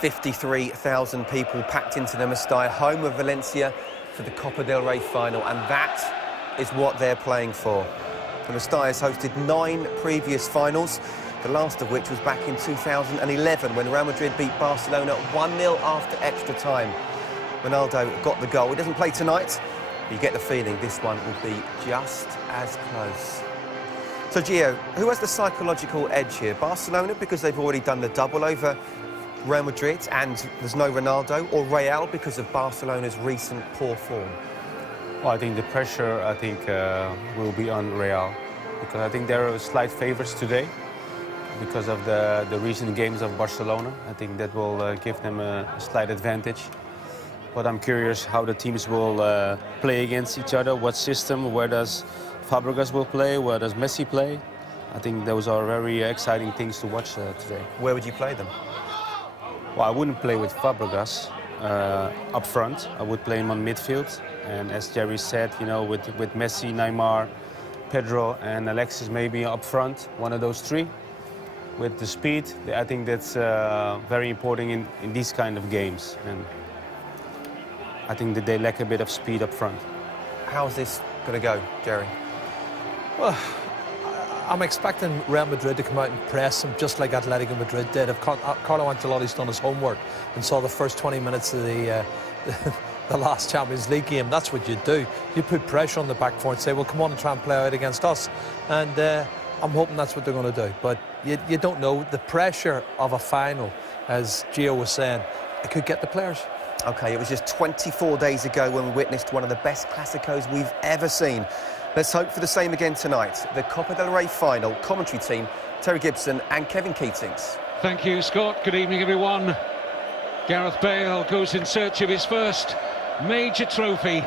53,000 people packed into the Mestalla, home of Valencia, for the Copa del Rey final, and that is what they're playing for. The Mestalla has hosted 9 previous finals, the last of which was back in 2011 when Real Madrid beat Barcelona 1-0 after extra time. Ronaldo got the goal. He doesn't play tonight. You get the feeling this one will be just as close. So, Gio, who has the psychological edge here? Barcelona, because they've already done the double over Real Madrid and there's no Ronaldo, or Real because of Barcelona's recent poor form? Well, I think the pressure, will be on Real, because I think they're slight favourites today because of the recent games of Barcelona. I think that will give them a slight advantage. But I'm curious how the teams will play against each other, what system, where does Fabregas will play, where does Messi play. I think those are very exciting things to watch today. Where would you play them? Well, I wouldn't play with Fabregas up front. I would play him on midfield. And as Jerry said, you know, with Messi, Neymar, Pedro and Alexis maybe up front, one of those three. With the speed, I think that's very important in these kind of games. And I think that they lack a bit of speed up front. How's this going to go, Jerry? Well, I'm expecting Real Madrid to come out and press them just like Atletico Madrid did. If Carlo Ancelotti's done his homework and saw the first 20 minutes of the last Champions League game, that's what you do. You put pressure on the back four and say, well, come on and try and play out against us. And I'm hoping that's what they're going to do. But you don't know. The pressure of a final, as Gio was saying, it could get the players. OK, it was just 24 days ago when we witnessed one of the best Clásicos we've ever seen. Let's hope for the same again tonight. The Copa del Rey final. Commentary team, Terry Gibson and Kevin Keatings. Thank you, Scott. Good evening, everyone. Gareth Bale goes in search of his first major trophy.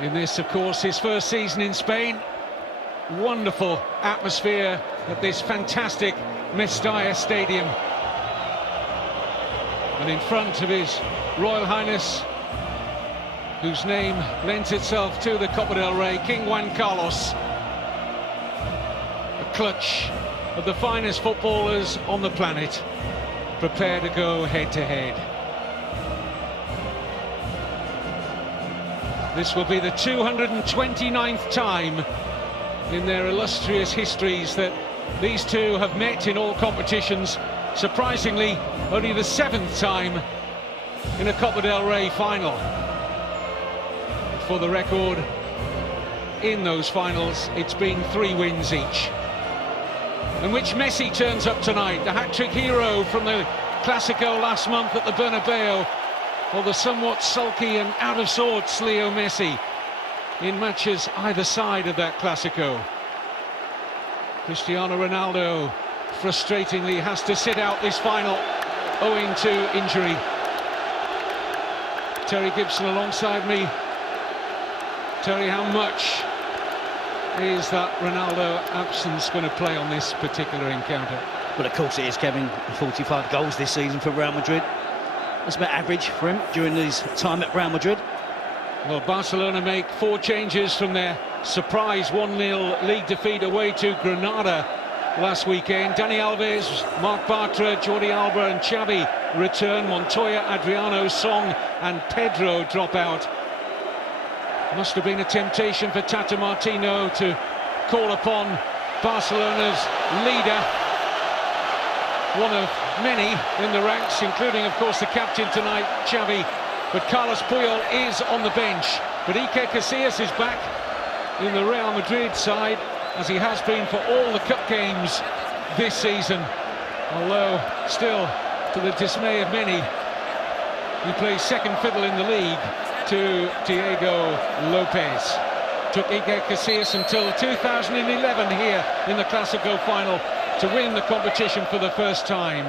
In this, of course, his first season in Spain. Wonderful atmosphere at this fantastic Mestalla stadium. And in front of his Royal Highness, whose name lends itself to the Copa del Rey, King Juan Carlos. A clutch of the finest footballers on the planet, prepare to go head-to-head. This will be the 229th time in their illustrious histories that these two have met in all competitions. Surprisingly, only the 7th time in a Copa del Rey final. For the record, in those finals, it's been 3 wins each. In which Messi turns up tonight, the hat-trick hero from the Clásico last month at the Bernabeu, or the somewhat sulky and out of sorts Leo Messi in matches either side of that Clásico. Cristiano Ronaldo frustratingly has to sit out this final owing to injury. Terry Gibson alongside me. Terry, how much is that Ronaldo absence going to play on this particular encounter? Well, of course it is, Kevin. 45 goals this season for Real Madrid. That's about average for him during his time at Real Madrid. Well, Barcelona make 4 changes from their surprise 1-0 league defeat away to Granada last weekend. Dani Alves, Marc Bartra, Jordi Alba and Xavi return. Montoya, Adriano, Song and Pedro drop out. Must have been a temptation for Tata Martino to call upon Barcelona's leader, one of many in the ranks, including, of course, the captain tonight, Xavi. But Carlos Puyol is on the bench. But Iker Casillas is back in the Real Madrid side, as he has been for all the cup games this season. Although, still, to the dismay of many, he plays second fiddle in the league to Diego Lopez. Took Iker Casillas until 2011 here in the Clásico final to win the competition for the first time.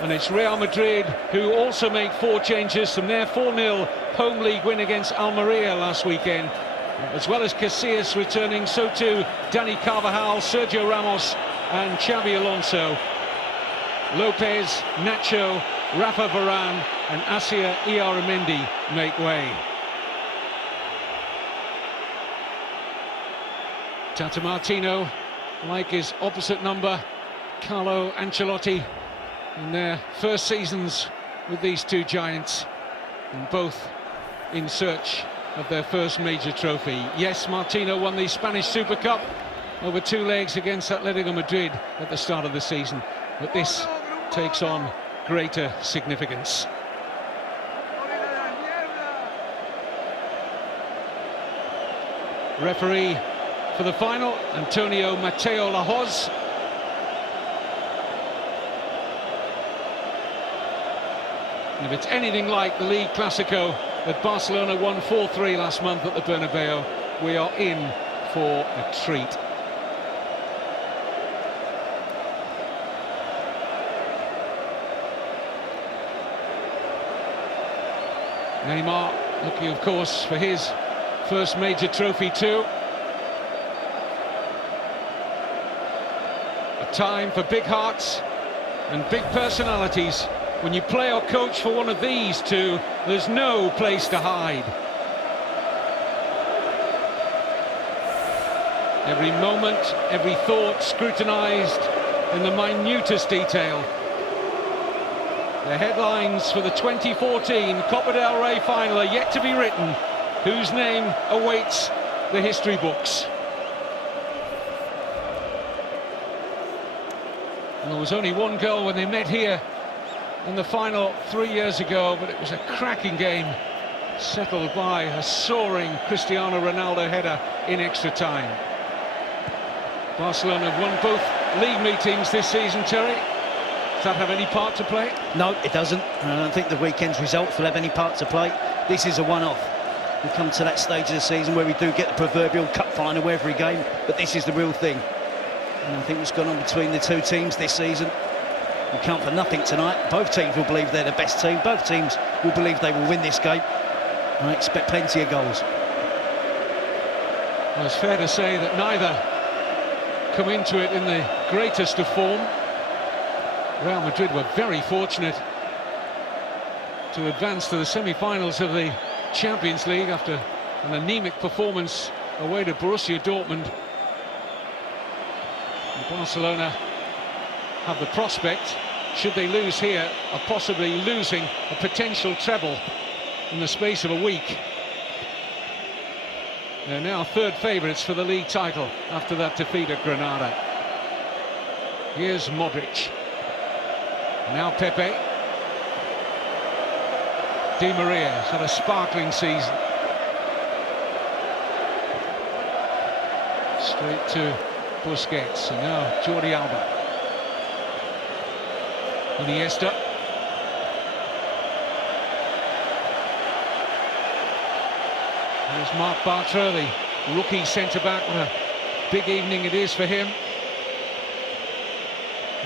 And it's Real Madrid who also make 4 changes from their 4-0 home league win against Almeria last weekend. As well as Casillas returning, so too Dani Carvajal, Sergio Ramos and Xabi Alonso. Lopez, Nacho, Rafa Varane and Asier Iaramendi make way. Tata Martino, like his opposite number, Carlo Ancelotti, in their first seasons with these two giants, and both in search of their first major trophy. Yes, Martino won the Spanish Super Cup over 2 legs against Atletico Madrid at the start of the season, but this takes on greater significance. Referee for the final, Antonio Mateo Lahoz. And if it's anything like the League Clasico that Barcelona won 4-3 last month at the Bernabeu, we are in for a treat. Neymar looking, of course, for his first major trophy too. A time for big hearts and big personalities. When you play or coach for one of these two, there's no place to hide. Every moment, every thought scrutinised in the minutest detail. The headlines for the 2014 Copa del Rey final are yet to be written. Whose name awaits the history books? And there was only one goal when they met here in the final 3 years ago, but it was a cracking game, settled by a soaring Cristiano Ronaldo header in extra time. Barcelona have won both league meetings this season, Terry. Does that have any part to play? No, it doesn't. I don't think the weekend's results will have any part to play. This is a one-off. We come to that stage of the season where we do get the proverbial cup final every game, but this is the real thing. And I think what's gone on between the two teams this season will count for nothing tonight. Both teams will believe they're the best team. Both teams will believe they will win this game. And I expect plenty of goals. Well, it's fair to say that neither come into it in the greatest of form. Real Madrid were very fortunate to advance to the semi-finals of the Champions League after an anemic performance away to Borussia Dortmund. And Barcelona have the prospect, should they lose here, of possibly losing a potential treble in the space of a week. They're now third favourites for the league title after that defeat at Granada. Here's Modric. Now Pepe. Di Maria has had a sparkling season. Straight to Busquets, and now Jordi Alba. Iniesta. There's Marc Bartra, the rookie centre-back. What a big evening it is for him.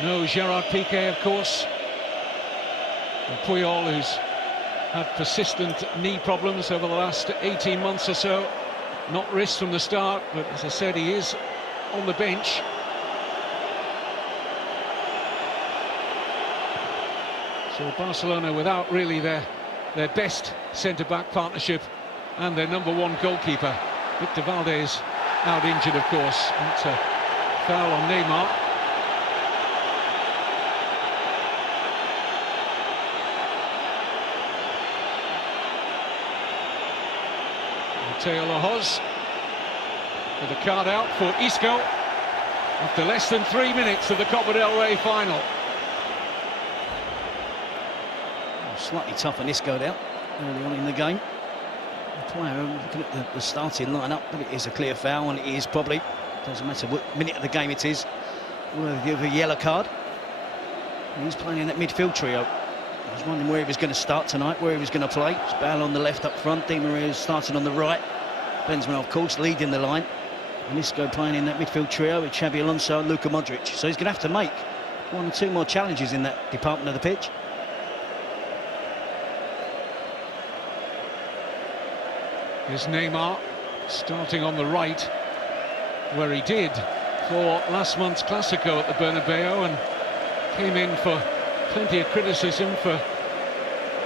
No Gerard Piqué, of course. And Puyol, who's had persistent knee problems over the last 18 months or so. Not risked from the start, but as I said, he is on the bench. So Barcelona without really their best centre-back partnership and their #1 goalkeeper. Victor Valdez out injured, of course. It's a foul on Neymar. Mateo Lahoz with a card out for Isco after less than 3 minutes of the Copa del Rey final. Slightly tough on Isco now, early on in the game. The player, looking at the starting lineup, but it is a clear foul, and it is probably, doesn't matter what minute of the game it is, worthy of a yellow card. He's playing in that midfield trio. I was wondering where he was going to start tonight, where he was going to play. It's Bale on the left up front, Di Maria starting on the right. Benzema, of course, leading the line. And Isco playing in that midfield trio with Xabi Alonso and Luka Modric. So he's going to have to make 1 or 2 more challenges in that department of the pitch. Here's Neymar starting on the right, where he did for last month's Clasico at the Bernabeu, and came in for plenty of criticism for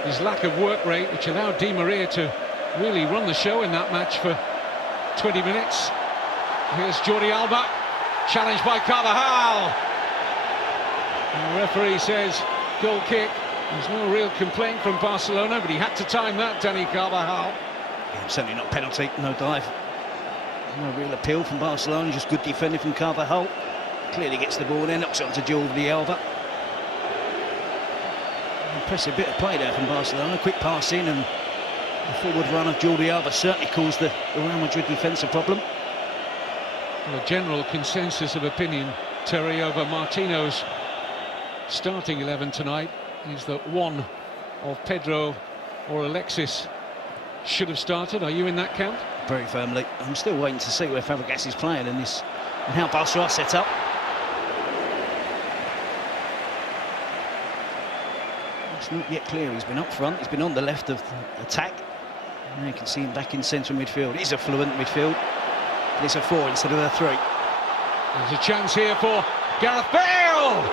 his lack of work rate, which allowed Di Maria to really run the show in that match for 20 minutes. Here's Jordi Alba, challenged by Carvajal. And the referee says goal kick. There's no real complaint from Barcelona, but he had to time that, Dani Carvajal. Yeah, certainly not a penalty, no dive. No real appeal from Barcelona, just good defending from Carvajal. Clearly gets the ball there, knocks it onto Jordi Alba. Impressive bit of play there from Barcelona, quick pass in, and the forward run of Jordi Alba certainly caused the Real Madrid defence a problem. Well, a general consensus of opinion, Terry, over Martino's starting 11 tonight is that one of Pedro or Alexis should have started. Are you in that camp? Very firmly. I'm still waiting to see where Fabregas is playing and how Barca are set up. It's not yet clear. He's been up front, he's been on the left of the attack. Now you can see him back in central midfield. It is a fluent midfield, but it's a 4 instead of a 3. There's a chance here for Gareth Bale!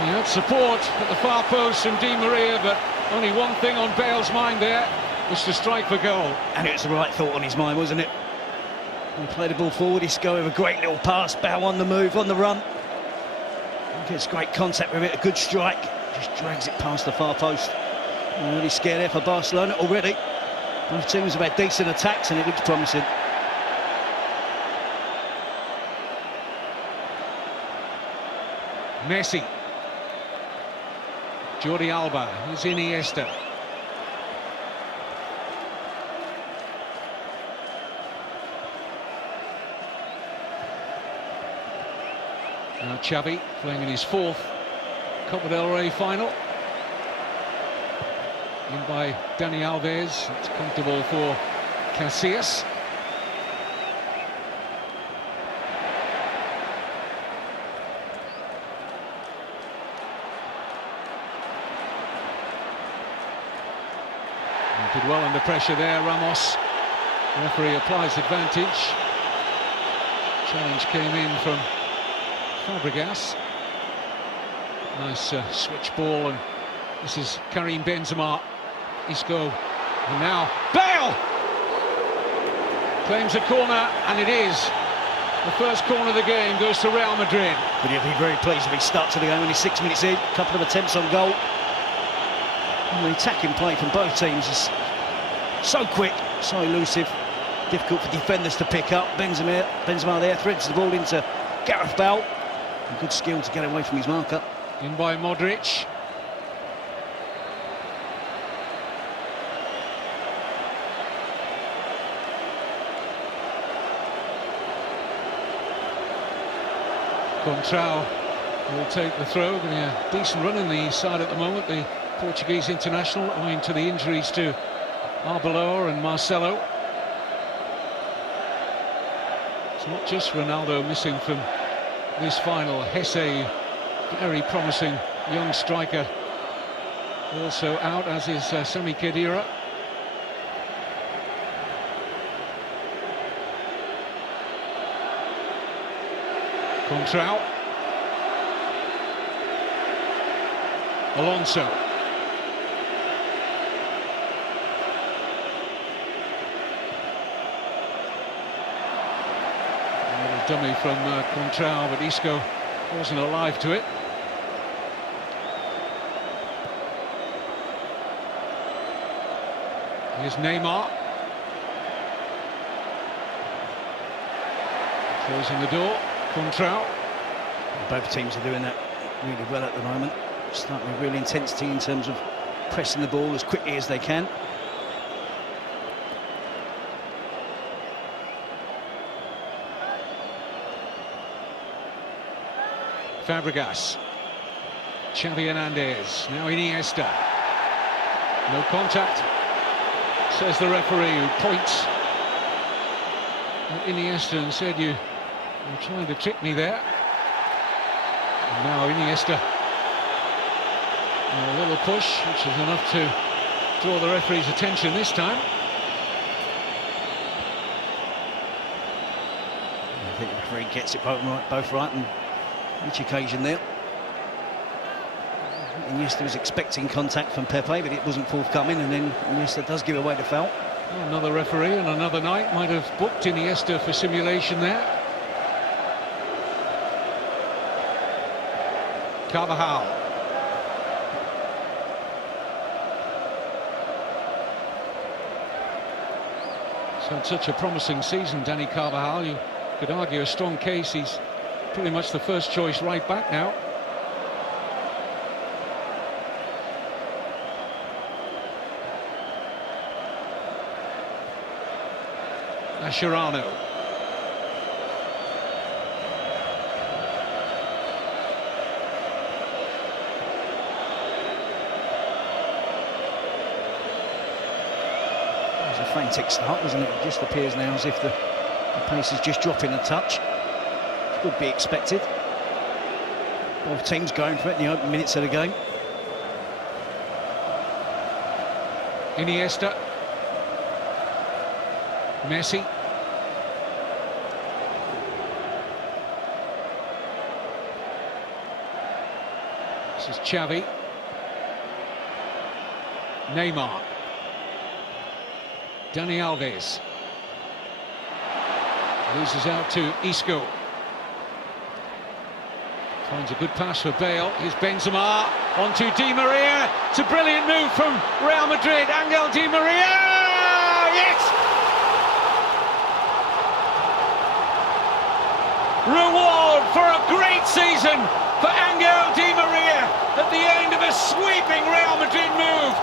He had support at the far post from Di Maria, but only one thing on Bale's mind there was to strike for goal. And it was the right thought on his mind, wasn't it? He played the ball forward, he's going with a great little pass, Bale on the move, on the run. He gets great contact with it, a good strike, just drags it past the far post. Really scared there for Barcelona already. Both teams have had decent attacks and it looks promising. Messi. Jordi Alba, here's Iniesta. Now Xavi playing in his 4th Copa del Rey final. In by Dani Alves, it's comfortable for Casillas. Did well under pressure there, Ramos. The referee applies advantage. Challenge came in from Fabregas. Nice switch ball, and this is Karim Benzema. Isco, and now Bale! Claims a corner, and it is. The first corner of the game goes to Real Madrid. But he'll be very pleased if he starts the game when he's 6 minutes in. A couple of attempts on goal. And the attacking play from both teams is so quick, so elusive, difficult for defenders to pick up. Benzema there threads the ball into Gareth Bale. A good skill to get away from his marker. In by Modric. Contrao will take the throw, getting a decent run in the side at the moment, the Portuguese international, owing to the injuries to Arbeloa and Marcelo. It's not just Ronaldo missing from this final. Hesse, very promising young striker, also out, as is Sami Khedira. Contrao. Alonso. A little dummy from Contrao, but Isco wasn't alive to it. Here's Neymar. Closing the door. Contrao. Both teams are doing that really well at the moment. Starting with real intensity in terms of pressing the ball as quickly as they can. Fabregas. Xavi Hernandez. Now Iniesta. No contact, says the referee, who points at Iniesta and said, you're trying to trick me there. And now Iniesta. And a little push, which is enough to draw the referee's attention this time. I think the referee gets it both right on each occasion there. Iniesta was expecting contact from Pepe, but it wasn't forthcoming, and then Iniesta does give away the foul. Well, another referee on another night might have booked Iniesta for simulation there. Carvajal. He's had such a promising season, Danny Carvajal. You could argue a strong case. He's pretty much the first choice right back now. Mascherano. It was a frantic start, wasn't it? It just appears now as if the pace is just dropping a touch. It would be expected. Both teams going for it in the opening minutes of the game. Iniesta. Messi. This is Xavi. Neymar. Dani Alves. Loses out to Isco. Finds a good pass for Bale. Here's Benzema. On to Di Maria. It's a brilliant move from Real Madrid. Angel Di Maria. Yes! Reward for a great season for Angel Di Maria at the end of a sweeping Real Madrid move.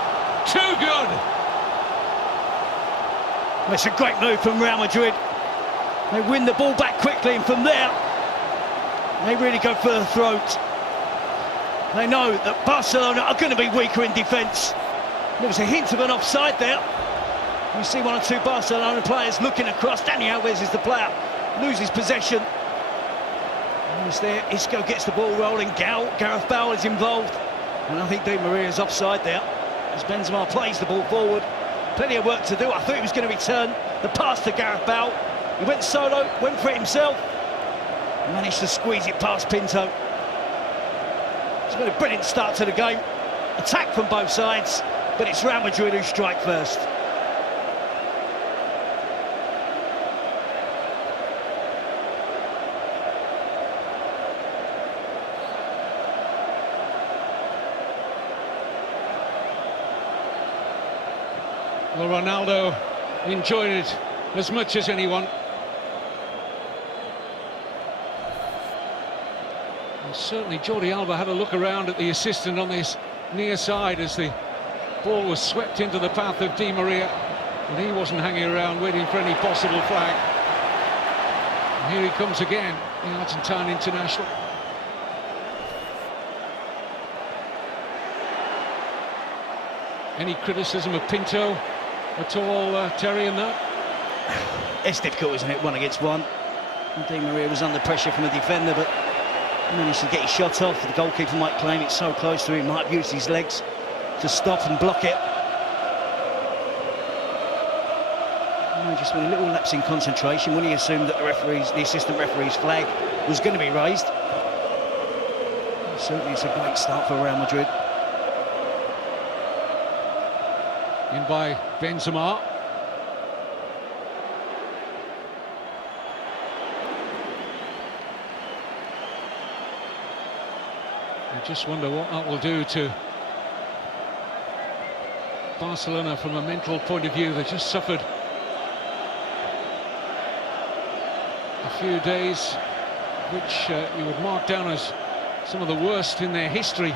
Too good. It's a great move from Real Madrid. They win the ball back quickly, and from there they really go for the throat. They know that Barcelona are going to be weaker in defence. There was a hint of an offside there. You see one or two Barcelona players looking across. Dani Alves is the player, loses possession. He's there, Isco gets the ball rolling, Gareth Bale is involved, and I think Di Maria's offside there as Benzema plays the ball forward. Plenty of work to do. I thought he was going to return the pass to Gareth Bale. He went solo, went for it himself, and managed to squeeze it past Pinto. It's been a brilliant start to the game. Attack from both sides, but it's Real Madrid who strike first. Well, Ronaldo enjoyed it as much as anyone. And certainly Jordi Alba had a look around at the assistant on this near side as the ball was swept into the path of Di Maria, and he wasn't hanging around waiting for any possible flag. And here he comes again, the Argentine international. Any criticism of Pinto at all, Terry, in that? It's difficult, isn't it, 1 against 1. And Di Maria was under pressure from the defender, but he managed to get his shot off. The goalkeeper might claim it's so close to him, might have used his legs to stop and block it. Just been a little lapse in concentration when he assumed that the assistant referee's flag was going to be raised. Certainly it's a great start for Real Madrid. In by Benzema. I just wonder what that will do to Barcelona from a mental point of view. They just suffered a few days which you would mark down as some of the worst in their history.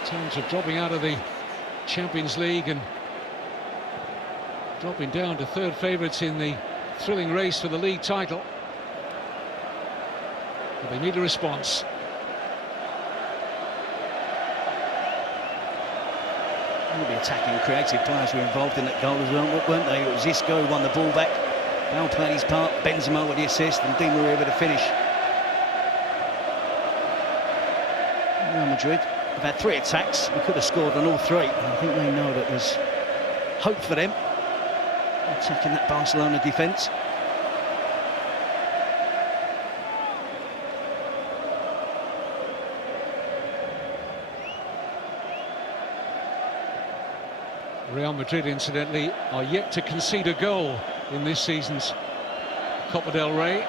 In terms of dropping out of the Champions League and dropping down to third favourites in the thrilling race for the league title. But they need a response. All the attacking, creative players were involved in that goal as well, weren't they? It was Isco who won the ball back. Bale played his part, Benzema with the assist, and Di Maria with the finish. Real Madrid have had 3 attacks. We could have scored on all 3. And I think they know that there's hope for them attacking that Barcelona defence. Real Madrid, incidentally, are yet to concede a goal in this season's Copa del Rey.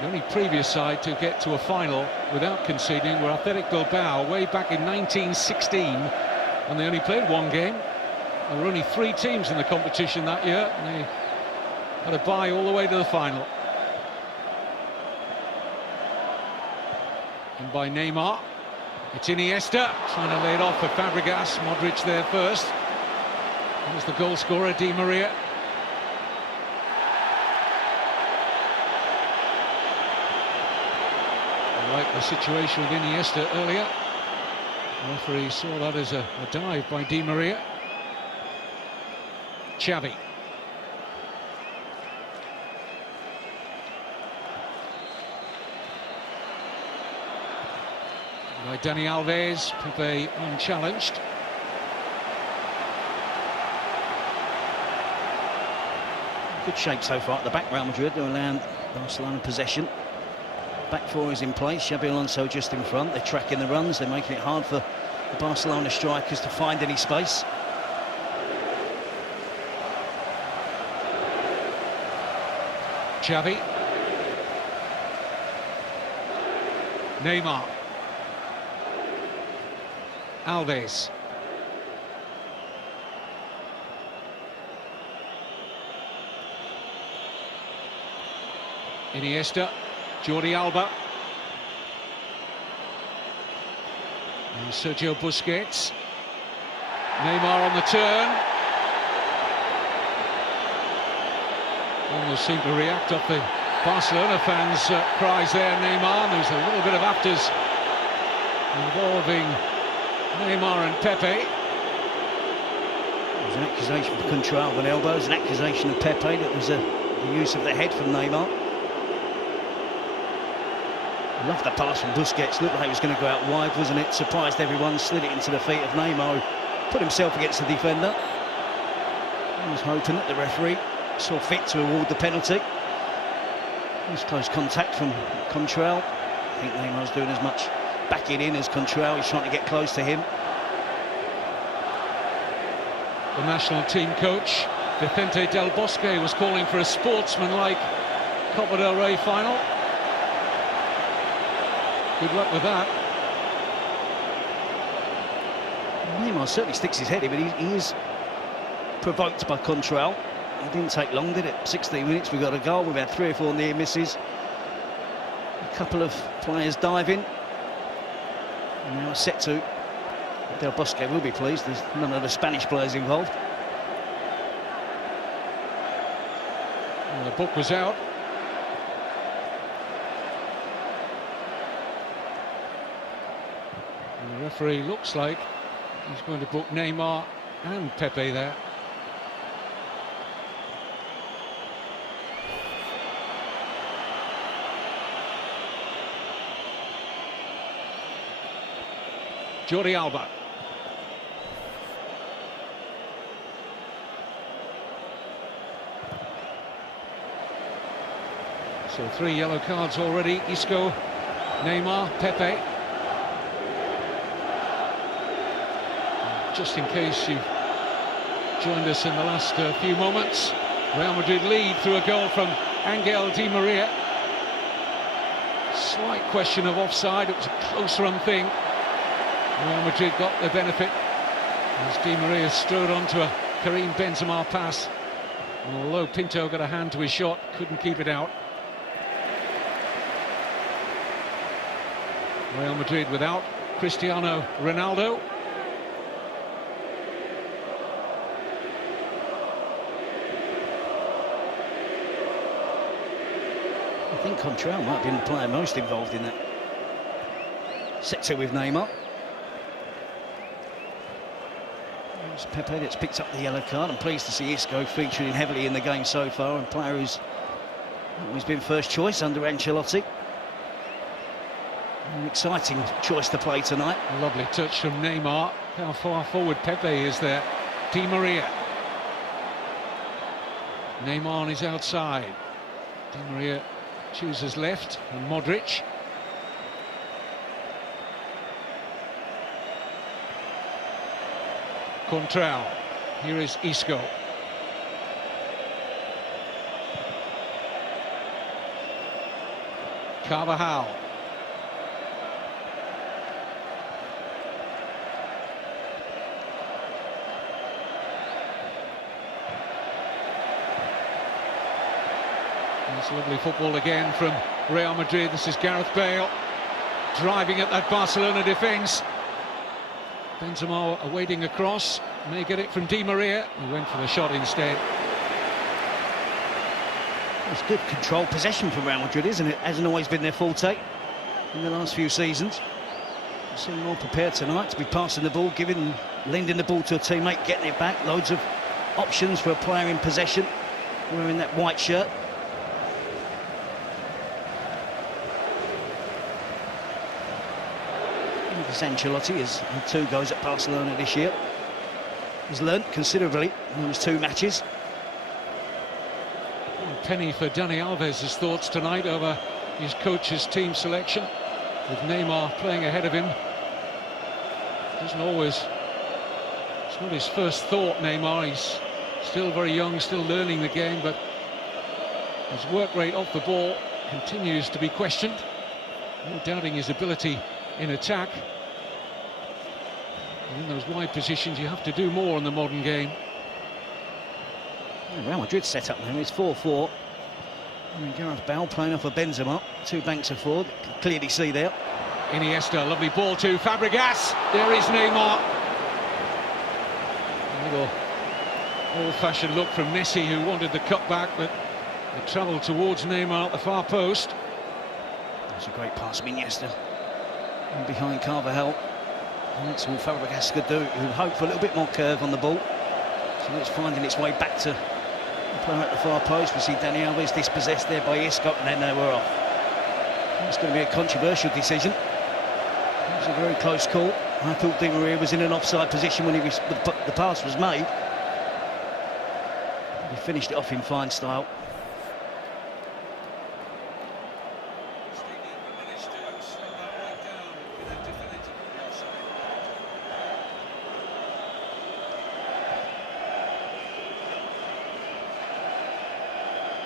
The only previous side to get to a final without conceding were Athletic Bilbao way back in 1916, and they only played one game. There were only 3 teams in the competition that year, and they had a bye all the way to the final. And by Neymar, it's Iniesta trying to lay it off for Fabregas. Modric there first. There's the goal scorer, Di Maria. Like the situation with Iniesta earlier. The referee saw that as a dive by Di Maria. Xavi. By Dani Alves, Pepe unchallenged. Good shape so far at the back. Real Madrid, they're allowing Barcelona possession. Back four is in place. Xabi Alonso just in front. They're tracking the runs. They're making it hard for the Barcelona strikers to find any space. Xavi. Neymar. Alves. Iniesta. Jordi Alba. And Sergio Busquets. Neymar on the turn. Almost seemed to react off the Barcelona fans' cries there, Neymar. There's a little bit of afters involving Neymar and Pepe. There's an accusation of control of an elbow. There's an accusation of Pepe that was the use of the head from Neymar. Loved the pass from Busquets. Looked like he was going to go out wide, wasn't it? Surprised everyone. Slid it into the feet of Neymar. Put himself against the defender. He was hoping that the referee saw fit to award the penalty. There's close contact from Contral. I think Neymar's doing as much backing in as Contral. He's trying to get close to him. The national team coach, Vicente Del Bosque, was calling for a sportsmanlike Copa del Rey final. Good luck with that. Neymar certainly sticks his head in, but he is provoked by Contral. It didn't take long, did it? 16 minutes, we got a goal. We've had 3 or 4 near misses. A couple of players diving. And now a set to. Del Bosque will be pleased. There's none of the Spanish players involved. Well, the book was out. And the referee looks like he's going to book Neymar and Pepe there. Jordi Alba. So 3 yellow cards already. Isco, Neymar, Pepe. Just in case you joined us in the last few moments, Real Madrid lead through a goal from Angel Di Maria. Slight question of offside. It was a close run thing. Real Madrid got the benefit as Di Maria strode onto a Karim Benzema pass. And although Pinto got a hand to his shot, couldn't keep it out. Real Madrid without Cristiano Ronaldo. I think Contral might have been the player most involved in that. Set to with Neymar. It's Pepe that's picked up the yellow card. I'm pleased to see Isco featuring heavily in the game so far, and player who's always been first choice under Ancelotti. An exciting choice to play tonight. Lovely touch from Neymar. How far forward Pepe is there. Di Maria. Neymar on his outside. Di Maria chooses left, and Modric. Contral. Here is Isco. Carvajal. It's lovely football again from Real Madrid. This is Gareth Bale driving at that Barcelona defence. Benzema awaiting a cross, may get it from Di Maria, who went for the shot instead. It's good control possession from Real Madrid, isn't it? Hasn't always been their forte in the last few seasons. They seem more prepared tonight to be passing the ball, lending the ball to a teammate, getting it back. Loads of options for a player in possession wearing that white shirt. Ancelotti has had 2 goes at Barcelona this year. He's learnt considerably in those 2 matches. A penny for Dani Alves' thoughts tonight over his coach's team selection, with Neymar playing ahead of him. Doesn't always, it's not his first thought, Neymar. He's still very young, still learning the game, but his work rate off the ball continues to be questioned. No doubting his ability in attack. In those wide positions, you have to do more in the modern game. Yeah, Real Madrid set up now. It's 4-4. Gareth Bale playing off a Benzema. 2 banks of forward. Clearly see there. Iniesta, lovely ball to Fabregas. There is Neymar. A little old-fashioned look from Messi, who wanted the cutback, but the travel towards Neymar at the far post. That's a great pass from Iniesta. And behind Carvajal. And that's all Fabregas could do. He would hope for a little bit more curve on the ball. So it's finding its way back to the player at the far post. We see Dani Alves dispossessed there by Isco, and then they were off. It's going to be a controversial decision. It was a very close call. I thought Di Maria was in an offside position when the pass was made. He finished it off in fine style.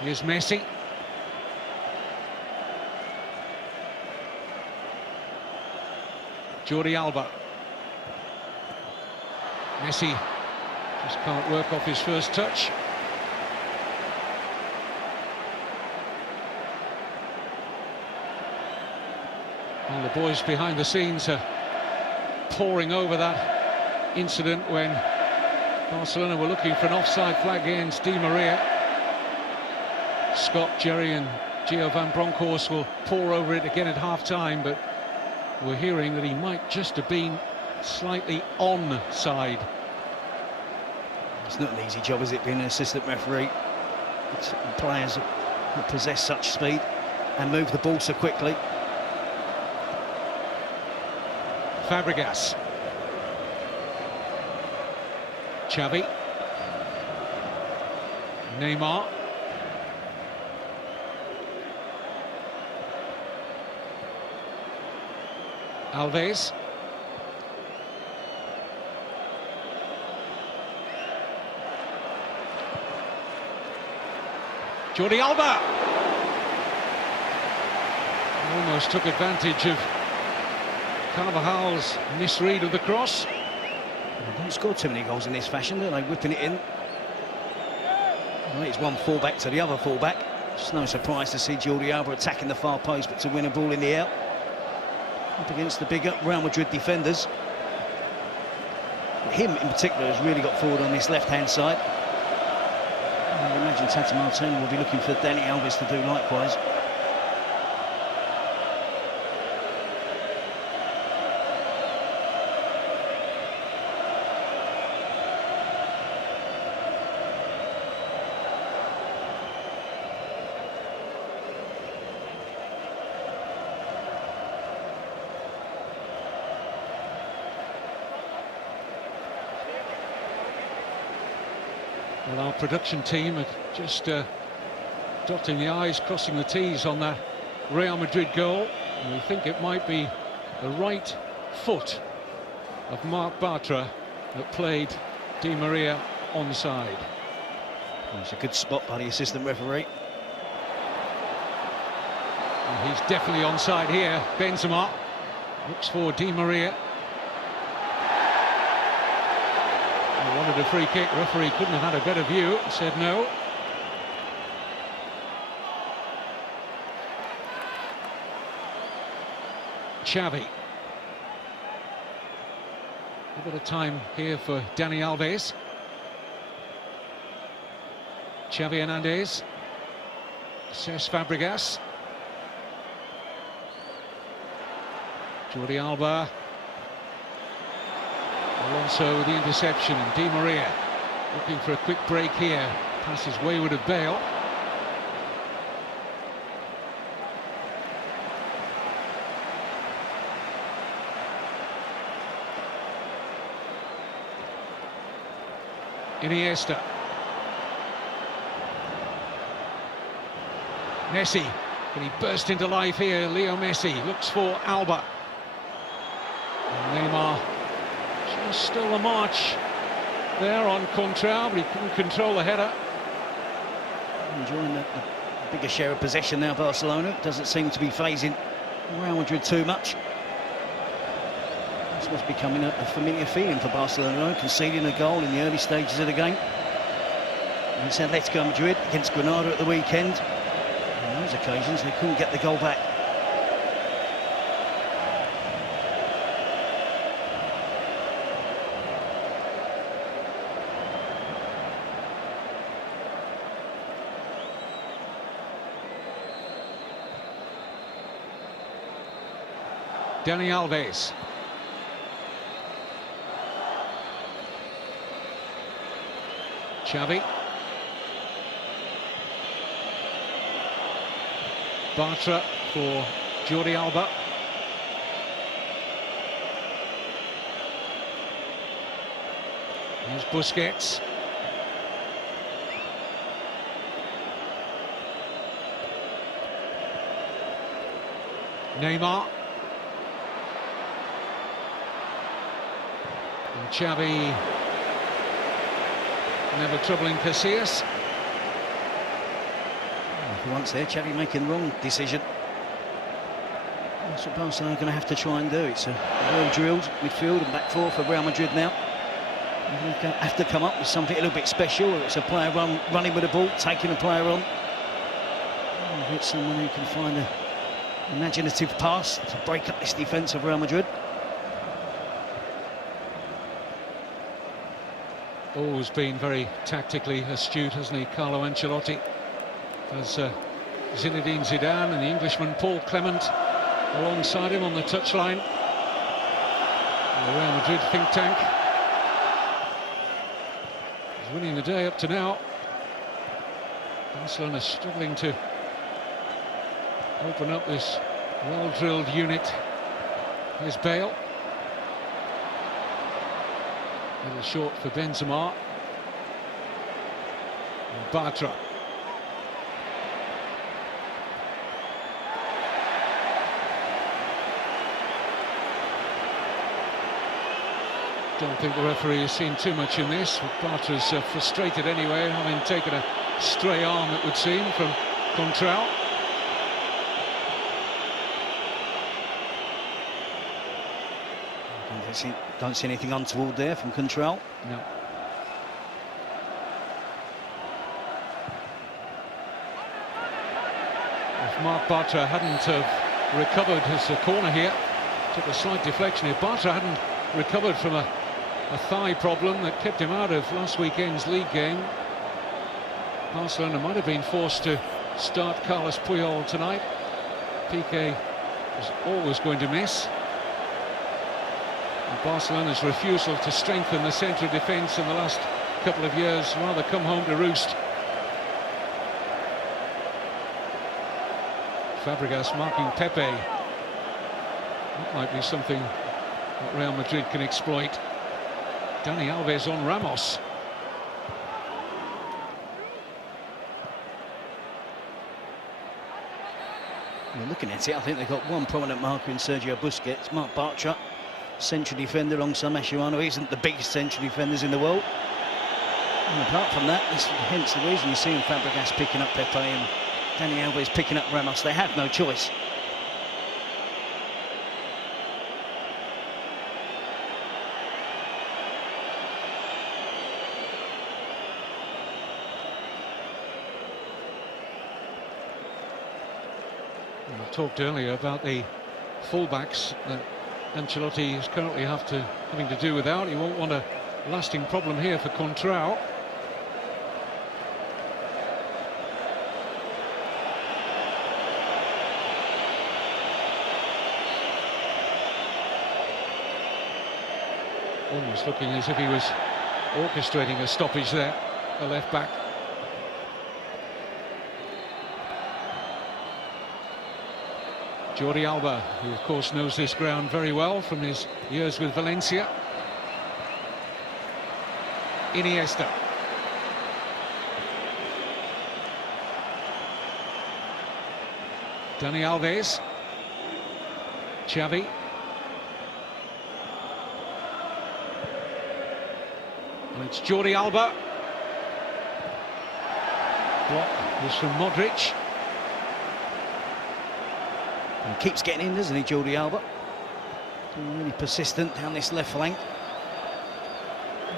Here's Messi. Jordi Alba. Messi just can't work off his first touch. And the boys behind the scenes are poring over that incident when Barcelona were looking for an offside flag against Di Maria. Scott, Jerry and Gio van Bronckhorst will pore over it again at half-time, but we're hearing that he might just have been slightly onside. It's not an easy job, is it, being an assistant referee? It's players that possess such speed and move the ball so quickly. Fabregas. Xavi. Neymar. Alves. Jordi Alba. Almost took advantage of Carvajal's misread of the cross. They don't score too many goals in this fashion, do they? Whipping it in. Well, it's one fullback to the other fullback. It's no surprise to see Jordi Alba attacking the far post, but to win a ball in the air up against the bigger Real Madrid defenders. Him in particular has really got forward on this left-hand side. I imagine Tata Martino will be looking for Dani Alves to do likewise. Well, our production team are just dotting the I's, crossing the T's on that Real Madrid goal. And we think it might be the right foot of Marc Bartra that played Di Maria onside. It's a good spot by the assistant referee. He's definitely onside here. Benzema looks for Di Maria. He wanted a free kick. Referee couldn't have had a better view. Said no. Xavi. A bit of time here for Dani Alves. Xavi Hernandez. Cesc Fabregas. Jordi Alba. Alonso with the interception, and Di Maria looking for a quick break here. Passes wayward of Bale. Iniesta. Messi. Can he burst into life here? Leo Messi looks for Alba. And Neymar just stole a march there on Contral, but he couldn't control the header. Enjoying the bigger share of possession now, Barcelona. Doesn't seem to be phasing Real Madrid too much. This must be becoming a familiar feeling for Barcelona, conceding a goal in the early stages of the game. And it's Atletico Madrid against Granada at the weekend. On those occasions, they couldn't get the goal back. Dani Alves. Xavi. Bartra for Jordi Alba. Here's Busquets. Neymar. And Xavi never troubling Casillas. For once there, Xavi making the wrong decision. That's what Barcelona are going to have to try and do. It's a well-drilled midfield and back four for Real Madrid now. They're going to have to come up with something a little bit special. Whether it's a player running with the ball, taking a player on. It's someone who can find an imaginative pass to break up this defence of Real Madrid. Always been very tactically astute, hasn't he, Carlo Ancelotti? As Zinedine Zidane and the Englishman Paul Clement alongside him on the touchline. The Real Madrid think tank is winning the day up to now. Barcelona struggling to open up this well-drilled unit. Here's Bale. A little short for Benzema. And Bartra. Don't think the referee has seen too much in this. Bartra's frustrated anyway, having taken a stray arm, it would seem, from Contral. Don't see anything untoward there from Contral. No. If Marc Bartra hadn't recovered his corner here, took a slight deflection. If Bartra hadn't recovered from a thigh problem that kept him out of last weekend's league game, Barcelona might have been forced to start Carlos Puyol tonight. Piqué was always going to miss. And Barcelona's refusal to strengthen the central defence in the last couple of years rather come home to roost. Fabregas marking Pepe. That might be something that Real Madrid can exploit. Dani Alves on Ramos. Well, looking at it, I think they've got one prominent marker in Sergio Busquets. Marc Bartra, central defender alongside Mascherano. He isn't the biggest central defenders in the world. And apart from that, hence the reason you're seeing Fabregas picking up Pepe and Dani Alves picking up Ramos. They have no choice. I talked earlier about the fullbacks that Ancelotti is currently having to do without. He won't want a lasting problem here for Contrao. Almost looking as if he was orchestrating a stoppage there, the left back. Jordi Alba, who of course knows this ground very well from his years with Valencia. Iniesta. Dani Alves. Xavi. And it's Jordi Alba. Block was from Modric. And keeps getting in, doesn't he, Jordi Alba? Really persistent down this left flank.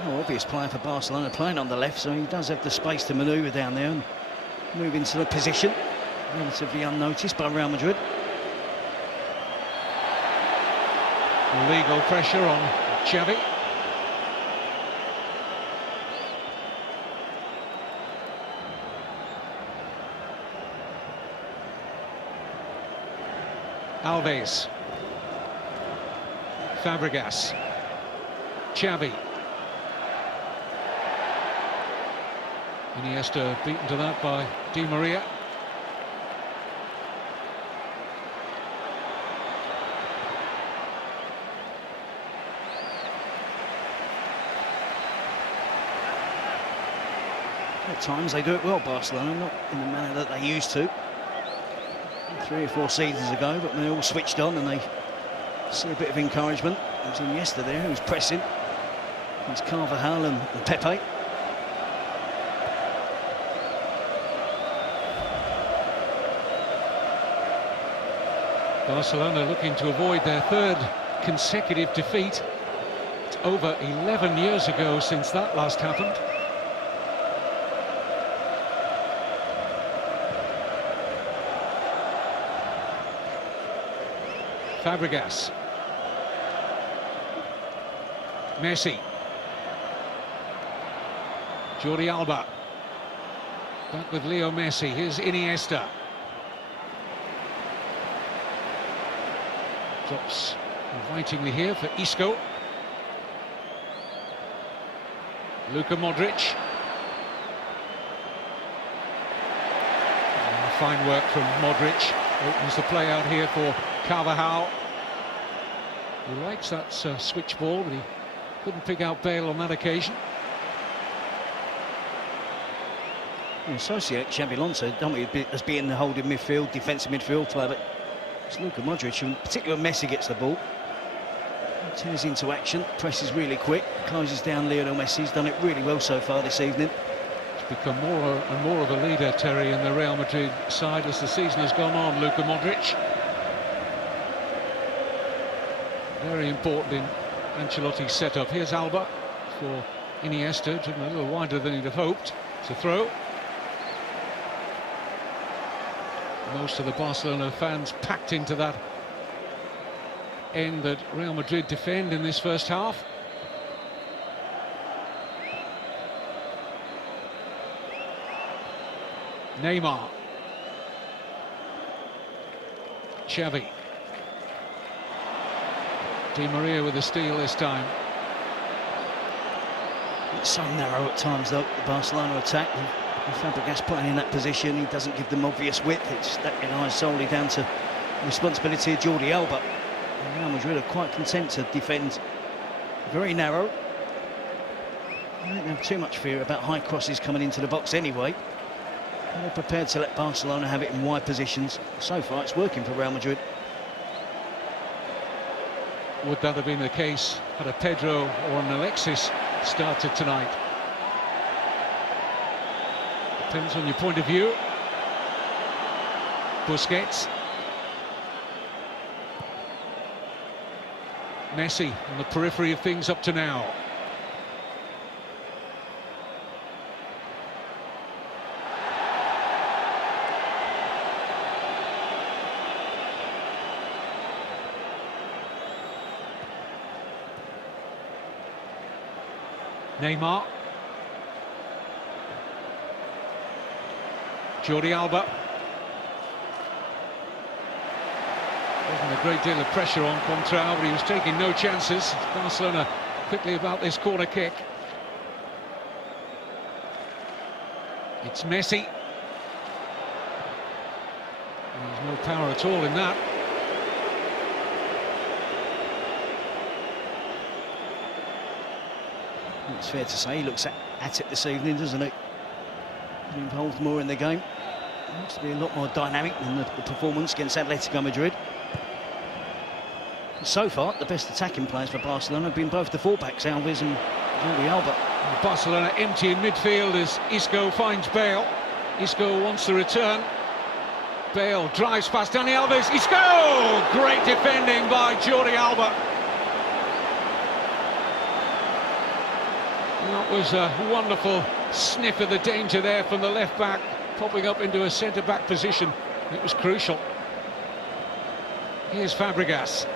Obvious player for Barcelona, playing on the left, so he does have the space to manoeuvre down there and move into the position. Relatively unnoticed by Real Madrid. Illegal pressure on Xavi. Alves. Fabregas. Xavi. Iniesta beaten to that by Di Maria. At times they do it well, Barcelona, not in the manner that they used to 3 or 4 seasons ago, but they all switched on and they see a bit of encouragement. It was Iniesta there who was pressing. It's Carvajal and Pepe. Barcelona looking to avoid their 3rd consecutive defeat. It's over 11 years ago since that last happened. Fabregas. Messi. Jordi Alba. Back with Leo Messi. Here's Iniesta. Drops invitingly here for Isco. Luka Modric. And fine work from Modric. Opens the play out here for Carvajal. He likes that switch ball, but he couldn't pick out Bale on that occasion. We associate Xabi Alonso, don't we, as being the holding midfield, defensive midfield player, but it's Luka Modric, and particularly when Messi gets the ball. He turns into action, presses really quick, closes down Lionel Messi. He's done it really well so far this evening. He's become more and more of a leader, Terry, in the Real Madrid side as the season has gone on, Luka Modric. Very important in Ancelotti's setup. Here's Alba for Iniesta, driven a little wider than he'd have hoped. It's a throw. Most of the Barcelona fans packed into that end that Real Madrid defend in this first half. Neymar. Xavi. Di Maria with a steal this time. It's so narrow at times, though, the Barcelona attack. And Fabregas playing in that position, he doesn't give them obvious width. It's that relies solely down to the responsibility of Jordi Alba. And Real Madrid are quite content to defend very narrow. I don't have too much fear about high crosses coming into the box anyway. And they're prepared to let Barcelona have it in wide positions. So far, it's working for Real Madrid. Would that have been the case had a Pedro or an Alexis started tonight? Depends on your point of view. Busquets. Messi on the periphery of things up to now. Neymar. Jordi Alba. Wasn't a great deal of pressure on Contrao, but he was taking no chances. Barcelona quickly about this corner kick. It's Messi. There's no power at all in that. It's fair to say he looks at it this evening, doesn't he? He's involved more in the game. Looks to be a lot more dynamic than the performance against Atletico Madrid. So far, the best attacking players for Barcelona have been both the fullbacks, Alves and Jordi Alba. Barcelona empty in midfield as Isco finds Bale. Isco wants the return. Bale drives past Dani Alves. Isco! Great defending by Jordi Alba. That was a wonderful sniff of the danger there from the left back, popping up into a centre-back position. It was crucial. Here's Fabregas.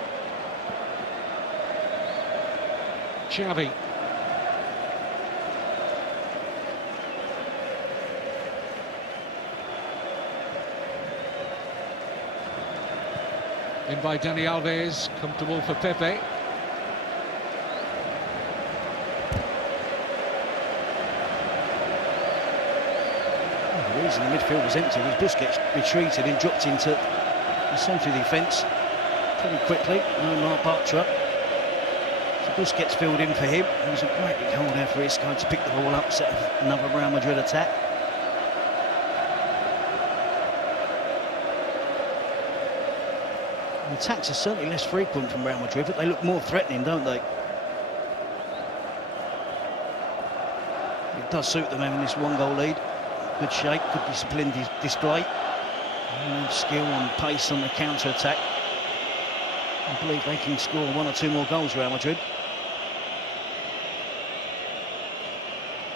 Xavi. In by Dani Alves, comfortable for Pepe. The reason the midfield was empty was Busquets retreated and dropped into the centre of the defence pretty quickly. No Marc Bartra. So Busquets filled in for him. It was a great big hole there for Isco to pick the ball up, set another Real Madrid attack. The attacks are certainly less frequent from Real Madrid, but they look more threatening, don't they? It does suit them having this one-goal lead. Good shape, good disciplined display. Skill and pace on the counter-attack. I believe they can score one or two more goals, Real Madrid.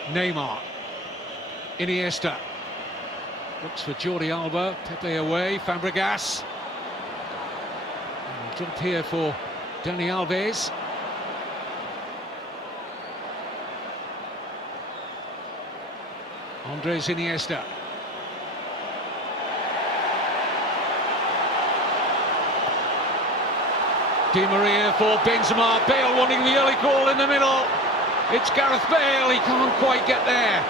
Neymar. Iniesta. Looks for Jordi Alba. Pepe away. Fabregas. And a drop here for Dani Alves. Andres Iniesta. Di Maria for Benzema. Bale wanting the early goal in the middle. It's Gareth Bale. He can't quite get there.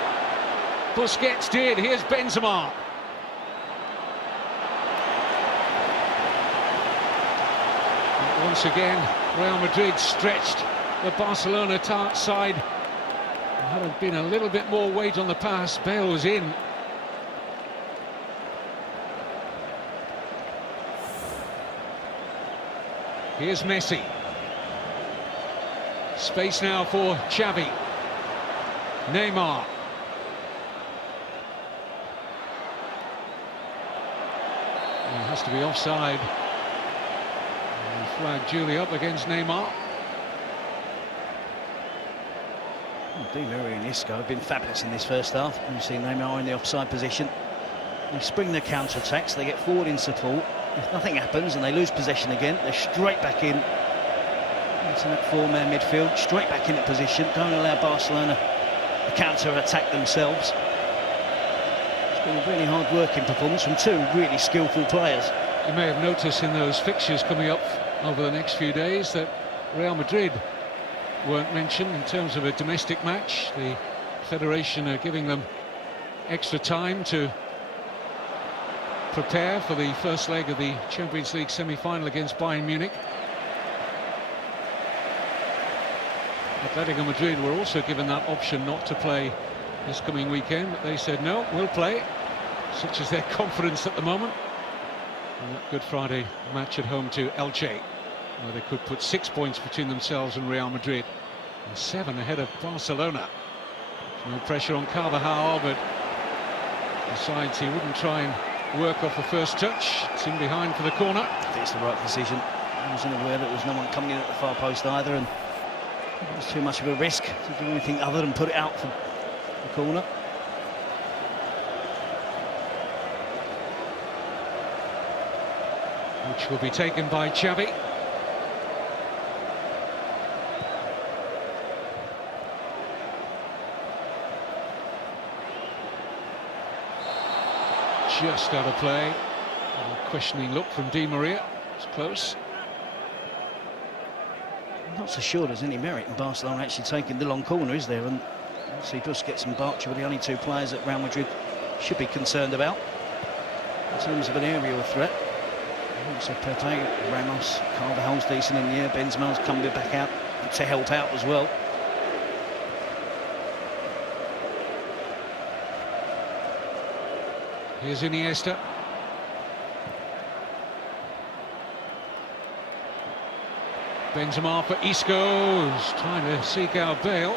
Busquets did. Here's Benzema. And once again, Real Madrid stretched the Barcelona side. Had it been a little bit more weight on the pass, Bale was in. Here's Messi. Space now for Xavi. Neymar. He has to be offside. And flag duly up against Neymar. Di Maria and Isco have been fabulous in this first half. We've seen Neymar in the offside position. They spring their counter-attacks, they get forward in support. If nothing happens and they lose possession again, they're straight back in into that four-man midfield, straight back into position. Don't allow Barcelona to counter-attack themselves. It's been a really hard-working performance from two really skillful players. You may have noticed in those fixtures coming up over the next few days that Real Madrid weren't mentioned in terms of a domestic match. The Federation are giving them extra time to prepare for the first leg of the Champions League semi-final against Bayern Munich. Atletico Madrid were also given that option not to play this coming weekend, but they said no, we'll play. Such is their confidence at the moment. And that Good Friday match at home to Elche, where they could put 6 points between themselves and Real Madrid, and 7 ahead of Barcelona. No pressure on Carvajal, but decides he wouldn't try and work off the first touch. It's in behind for the corner. I think it's the right decision. I wasn't aware that there was no one coming in at the far post either, and it was too much of a risk to do anything other than put it out for the corner. Which will be taken by Xavi. just out of play. A questioning look from Di Maria. It's close. I'm not so sure there's any merit in Barcelona actually taking the long corner, is there? And see Busquets and Bartra were the only two players that Real Madrid should be concerned about in terms of an aerial threat. Also Pepe, Ramos, Carvajal's decent in the air. Benzema's come back out to help out as well. Here's Iniesta. Benzema for Isco, who's trying to seek out Bale.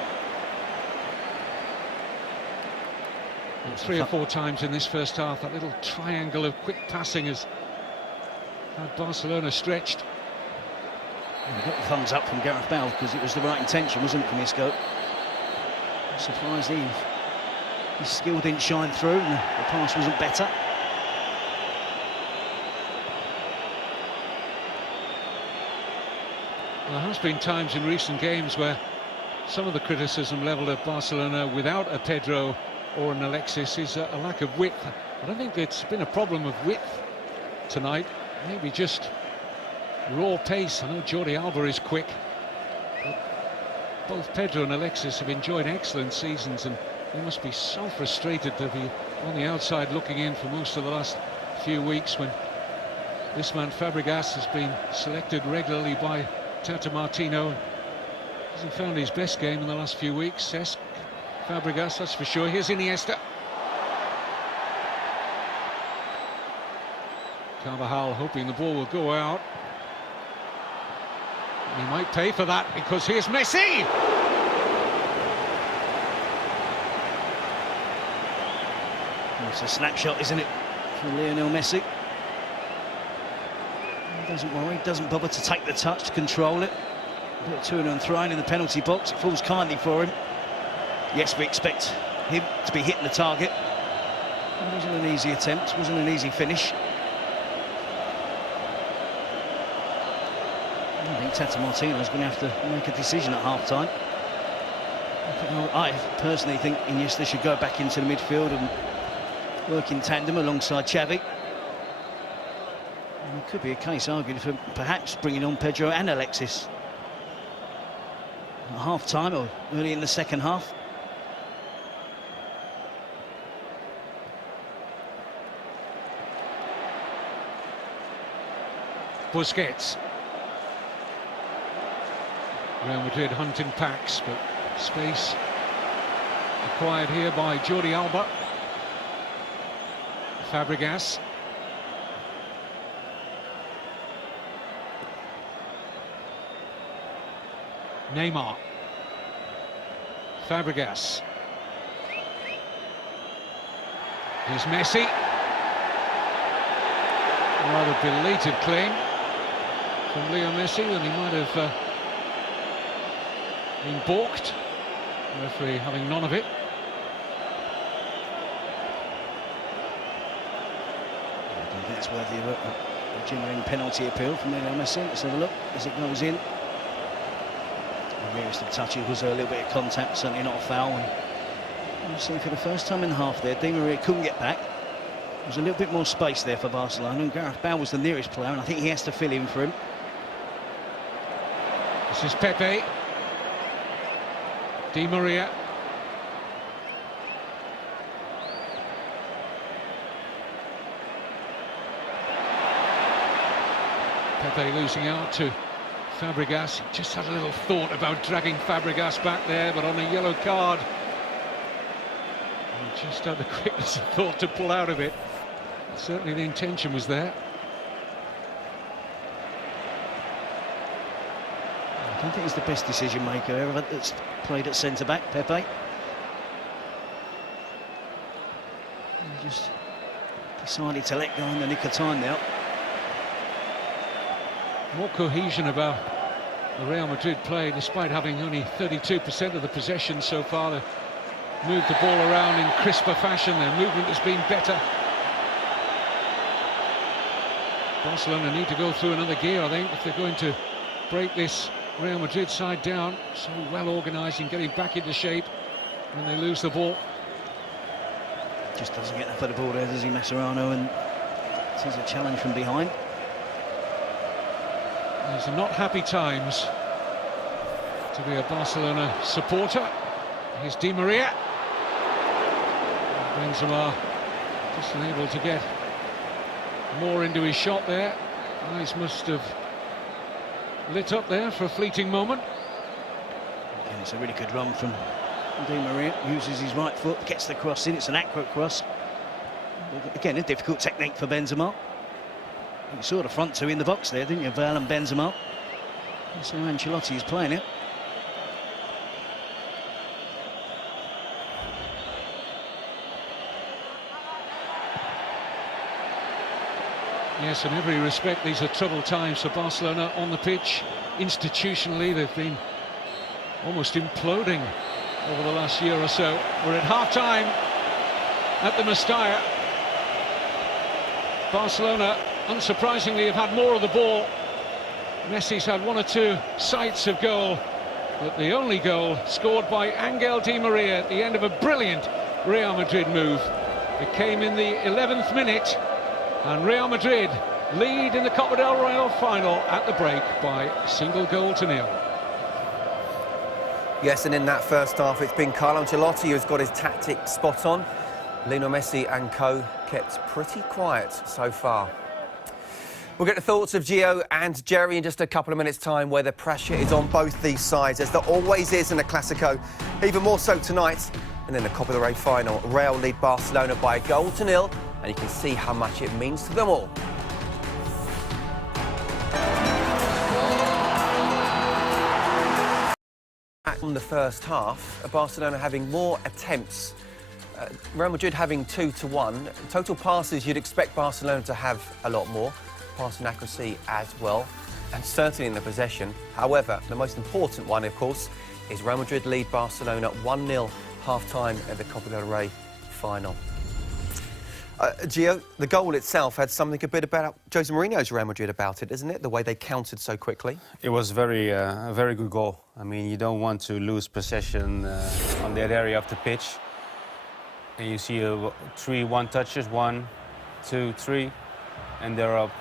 And 3 or 4 times in this first half, that little triangle of quick passing has had Barcelona stretched. We got the thumbs up from Gareth Bale because it was the right intention, wasn't it, from Isco? I'm surprised his skill didn't shine through and the pass wasn't better. There has been times in recent games where some of the criticism levelled at Barcelona without a Pedro or an Alexis is a lack of width. I don't think it's been a problem of width tonight, maybe just raw pace. I know Jordi Alba is quick, but both Pedro and Alexis have enjoyed excellent seasons, and they must be so frustrated to be on the outside looking in for most of the last few weeks when this man Fabregas has been selected regularly by Tata Martino. Hasn't found his best game in the last few weeks, Cesc Fabregas, that's for sure. Here's Iniesta. Carvajal hoping the ball will go out. He might pay for that because here's Messi! It's a snapshot, isn't it, for Lionel Messi? He doesn't worry, doesn't bother to take the touch, to control it. A bit of to and throwing in the penalty box, it falls kindly for him. Yes, we expect him to be hitting the target. It wasn't an easy attempt, it wasn't an easy finish. I think Tata Martino's going to have to make a decision at half-time. I personally think Iniesta should go back into the midfield and work in tandem alongside Xavi. And it could be a case argued for perhaps bringing on Pedro and Alexis at half-time or early in the second half. Busquets. Real Madrid hunting packs, but space acquired here by Jordi Alba. Fabregas. Neymar. Fabregas. Here's Messi. Rather belated claim from Leo Messi when he might have been balked. The referee having none of it. I don't think that's worthy of a genuine penalty appeal from Lionel Messi. Let's have a look as it goes in. The nearest of touches was a little bit of contact, certainly not a foul. And you see for the first time in half there, Di Maria couldn't get back. There was a little bit more space there for Barcelona, and Gareth Bale was the nearest player, and I think he has to fill in for him. This is Pepe. Di Maria. Pepe losing out to Fabregas. He just had a little thought about dragging Fabregas back there, but on a yellow card, he just had the quickness of thought to pull out of it. Certainly the intention was there. I don't think he's the best decision maker ever that's played at centre-back, Pepe. He just decided to let go in the nick of time now. More cohesion about the Real Madrid play, despite having only 32% of the possession so far. They've moved the ball around in crisper fashion. Their movement has been better. Barcelona need to go through another gear, I think, if they're going to break this Real Madrid side down. So well organised in getting back into shape when they lose the ball. Just doesn't get enough of the ball there, does he, Mascherano? And sees a challenge from behind. These are not happy times to be a Barcelona supporter. Here's Di Maria. Benzema just unable to get more into his shot there. Eyes must have lit up there for a fleeting moment. And it's a really good run from Di Maria. Uses his right foot, gets the cross in. It's an accurate cross. Again, a difficult technique for Benzema. You saw the front two in the box there, didn't you? Val and Benzema. That's how Ancelotti is playing it. Yes, in every respect, these are troubled times for Barcelona on the pitch. Institutionally, they've been almost imploding over the last year or so. We're at half-time at the Mestalla. Barcelona, unsurprisingly, have had more of the ball. Messi's had one or two sights of goal, but the only goal scored by Angel Di Maria at the end of a brilliant Real Madrid move. It came in the 11th minute, and Real Madrid lead in the Copa del Rey final at the break by a single goal to nil. Yes, and in that first half, it's been Carlo Ancelotti who's got his tactics spot on. Lionel Messi and co kept pretty quiet so far. We'll get the thoughts of Gio and Jerry in just a couple of minutes' time, where the pressure is on both these sides, as there always is in a Clásico, even more so tonight. And in the Copa del Rey final, Real lead Barcelona by a goal to nil, and you can see how much it means to them all. From the first half, Barcelona having more attempts, Real Madrid having 2-1. Total passes, you'd expect Barcelona to have a lot more. Passing accuracy as well, and certainly in the possession. However, the most important one, of course, is Real Madrid lead Barcelona 1-0 half-time at the Copa del Rey final. Gio, the goal itself had something a bit about Jose Mourinho's Real Madrid about it, isn't it? The way they countered so quickly. It was a very good goal. I mean, you don't want to lose possession on that area of the pitch. And you see 3 touches, 1, 2, 3, and they're up,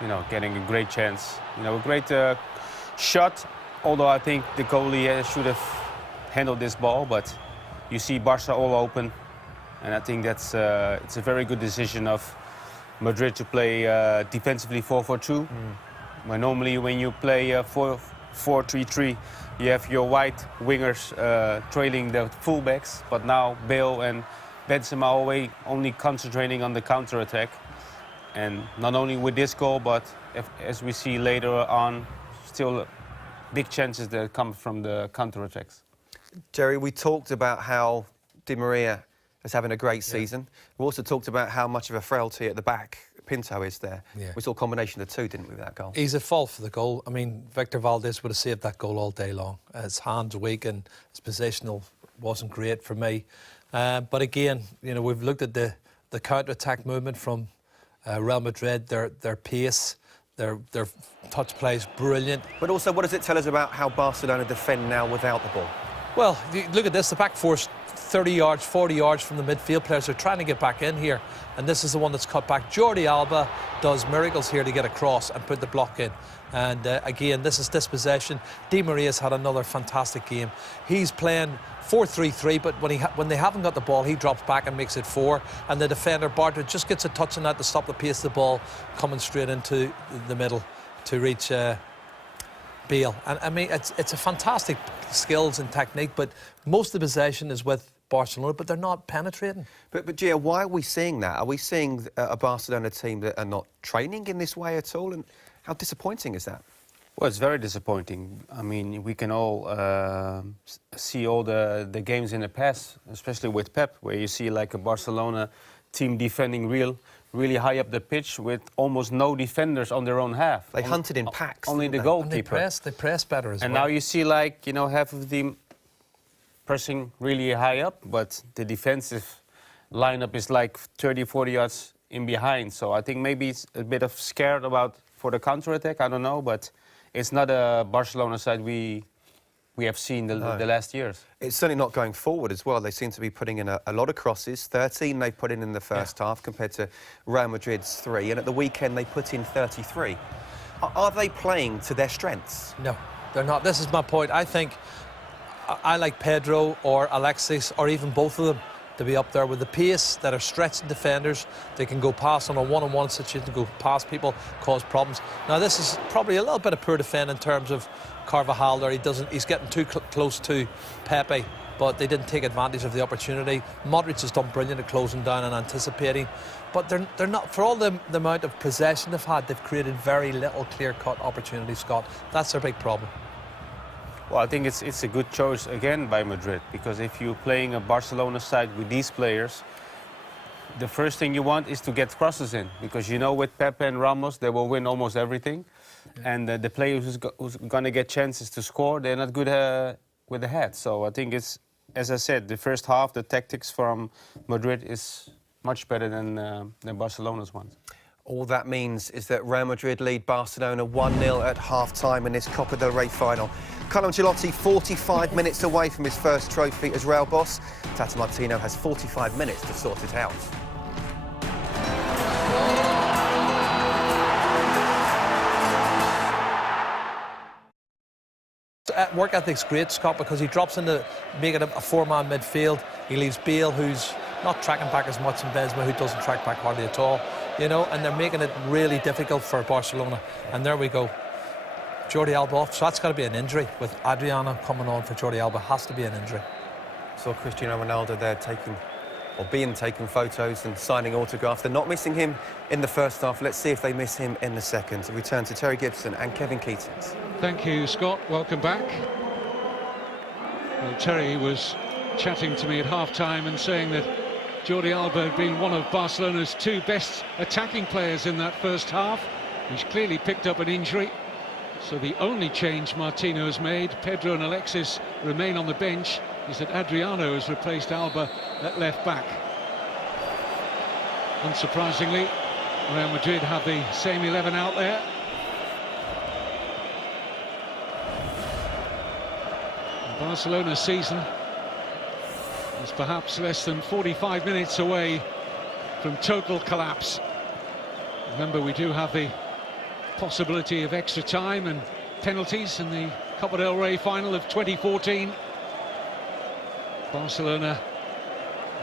you know, getting a great chance. You know, a great shot, although I think the goalie should have handled this ball, but you see Barca all open, and I think that's it's a very good decision of Madrid to play defensively 4-4-2. Where normally when you play 4-4-3-3, you have your wide wingers trailing the fullbacks, but now Bale and Benzema only concentrating on the counter-attack. And not only with this goal, but as we see later on, still big chances that come from the counter-attacks. Jerry, we talked about how Di Maria is having a great season. We also talked about how much of a frailty at the back Pinto is there. Yeah. We saw a combination of the two, didn't we, with that goal? He's at fault for the goal. I mean, Victor Valdés would have saved that goal all day long. His hands weak and his positional wasn't great for me. But again, you know, we've looked at the counter-attack movement from Real Madrid, their pace, their touch play is brilliant. But also, what does it tell us about how Barcelona defend now without the ball? Well, look at this, the back four's 30 yards, 40 yards from the midfield players. They're trying to get back in here, and this is the one that's cut back. Jordi Alba does miracles here to get across and put the block in. And again, this is dispossession. Di Maria's had another fantastic game. He's playing 4-3-3, but when they haven't got the ball, he drops back and makes it 4. And the defender, Bartra, just gets a touch on that to stop the pace of the ball coming straight into the middle to reach Bale. And I mean, it's a fantastic skills and technique, but most of the possession is with Barcelona, but they're not penetrating. But Gio, why are we seeing that? Are we seeing a Barcelona team that are not training in this way at all? And how disappointing is that? Well, it's very disappointing. I mean, we can all see all the games in the past, especially with Pep, where you see like a Barcelona team defending really high up the pitch with almost no defenders on their own half. They hunted in packs. Only the goalkeeper. And they press better as well. And now you see, like, you know, half of the team pressing really high up, but the defensive lineup is like 30, 40 yards in behind. So I think maybe it's a bit of scared about for the counter-attack, I don't know, but it's not a Barcelona side we we have seen the last years. It's certainly not going forward as well. They seem to be putting in a lot of crosses. 13 they put in the first half compared to Real Madrid's 3. And at the weekend, they put in 33. Are they playing to their strengths? No, they're not. This is my point. I think I like Pedro or Alexis or even both of them to be up there with the pace that are stretching defenders. They can go past on a one-on-one situation, go past people, cause problems. Now, this is probably a little bit of poor defending in terms of Carvajal there. He's getting too close to Pepe, but they didn't take advantage of the opportunity. Modric has done brilliant at closing down and anticipating, but they're not, for all the amount of possession they've had, they've created very little clear-cut opportunities, Scott. That's their big problem. Well, I think it's a good choice again by Madrid, because if you're playing a Barcelona side with these players, the first thing you want is to get crosses in, because you know with Pepe and Ramos they will win almost everything, and the players who's going to get chances to score, they're not good with the head. So I think it's, as I said, the first half, the tactics from Madrid is much better than Barcelona's ones. All that means is that Real Madrid lead Barcelona 1-0 at half-time in this Copa del Rey final. Carlo Ancelotti 45 minutes away from his first trophy as Real boss. Tata Martino has 45 minutes to sort it out. Work ethic's great, Scott, because he drops into making a four-man midfield. He leaves Bale, who's not tracking back as much, and Benzema, who doesn't track back hardly at all. You know, and they're making it really difficult for Barcelona. And there we go. Jordi Alba off, so that's got to be an injury. With Adriano coming on for Jordi Alba, has to be an injury. Saw Cristiano Ronaldo there being taken photos and signing autographs. They're not missing him in the first half. Let's see if they miss him in the second. We return to Terry Gibson and Kevin Keatings. Thank you, Scott. Welcome back. Well, Terry was chatting to me at half-time and saying that Jordi Alba had been one of Barcelona's two best attacking players in that first half. He's clearly picked up an injury. So the only change Martino has made, Pedro and Alexis remain on the bench, is that Adriano has replaced Alba at left back. Unsurprisingly, Real Madrid have the same 11 out there. Barcelona's season is perhaps less than 45 minutes away from total collapse. Remember, we do have the possibility of extra time and penalties in the Copa del Rey final of 2014. Barcelona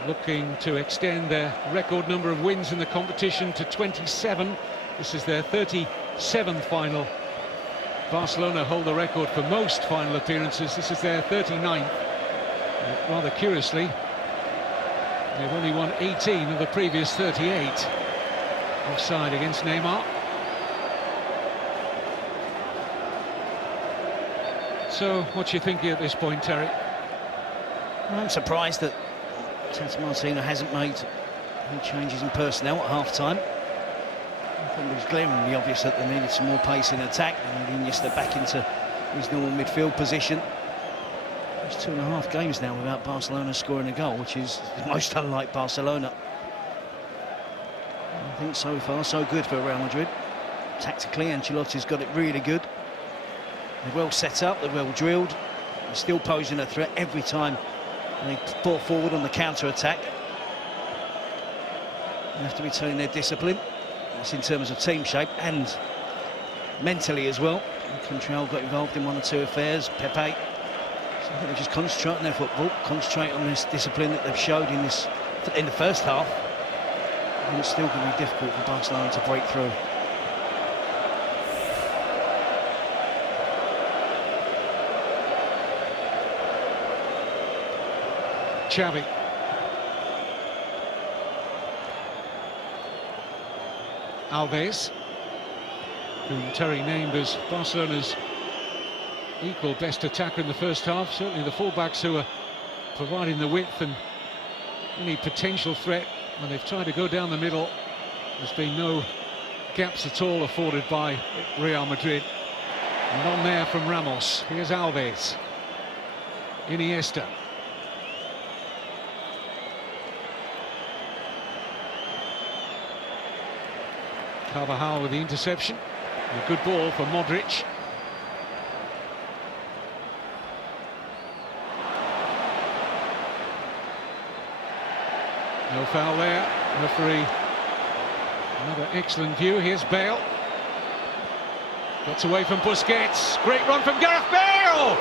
looking to extend their record number of wins in the competition to 27. This is their 37th final. Barcelona hold the record for most final appearances. This is their 39th. Rather curiously, they've only won 18 of the previous 38. Offside against Neymar. So, what do you think at this point, Terry? I'm surprised that Tata Martino hasn't made any changes in personnel at half-time. I think it was glaringly obvious that they needed some more pace in attack, and Iniesta back into his normal midfield position. It's 2.5 games now without Barcelona scoring a goal, which is most unlike Barcelona. I think so far so good for Real Madrid. Tactically, Ancelotti's got it really good. They're well set up, they're well drilled. They're still posing a threat every time they brought forward on the counter-attack. They have to retain their discipline. That's in terms of team shape and mentally as well. Control got involved in one or two affairs, Pepe. So I think they just concentrate on their football, concentrate on this discipline that they've showed in the first half. And it's still going to be difficult for Barcelona to break through. Xavi. Alves, whom Terry named as Barcelona's equal best attacker in the first half. Certainly the fullbacks who are providing the width and any potential threat when they've tried to go down the middle. There's been no gaps at all afforded by Real Madrid. None there from Ramos. Here's Alves. Iniesta. Carvajal with the interception. A good ball for Modric. No foul there. Referee, another excellent view. Here's Bale. Gets away from Busquets. Great run from Gareth Bale!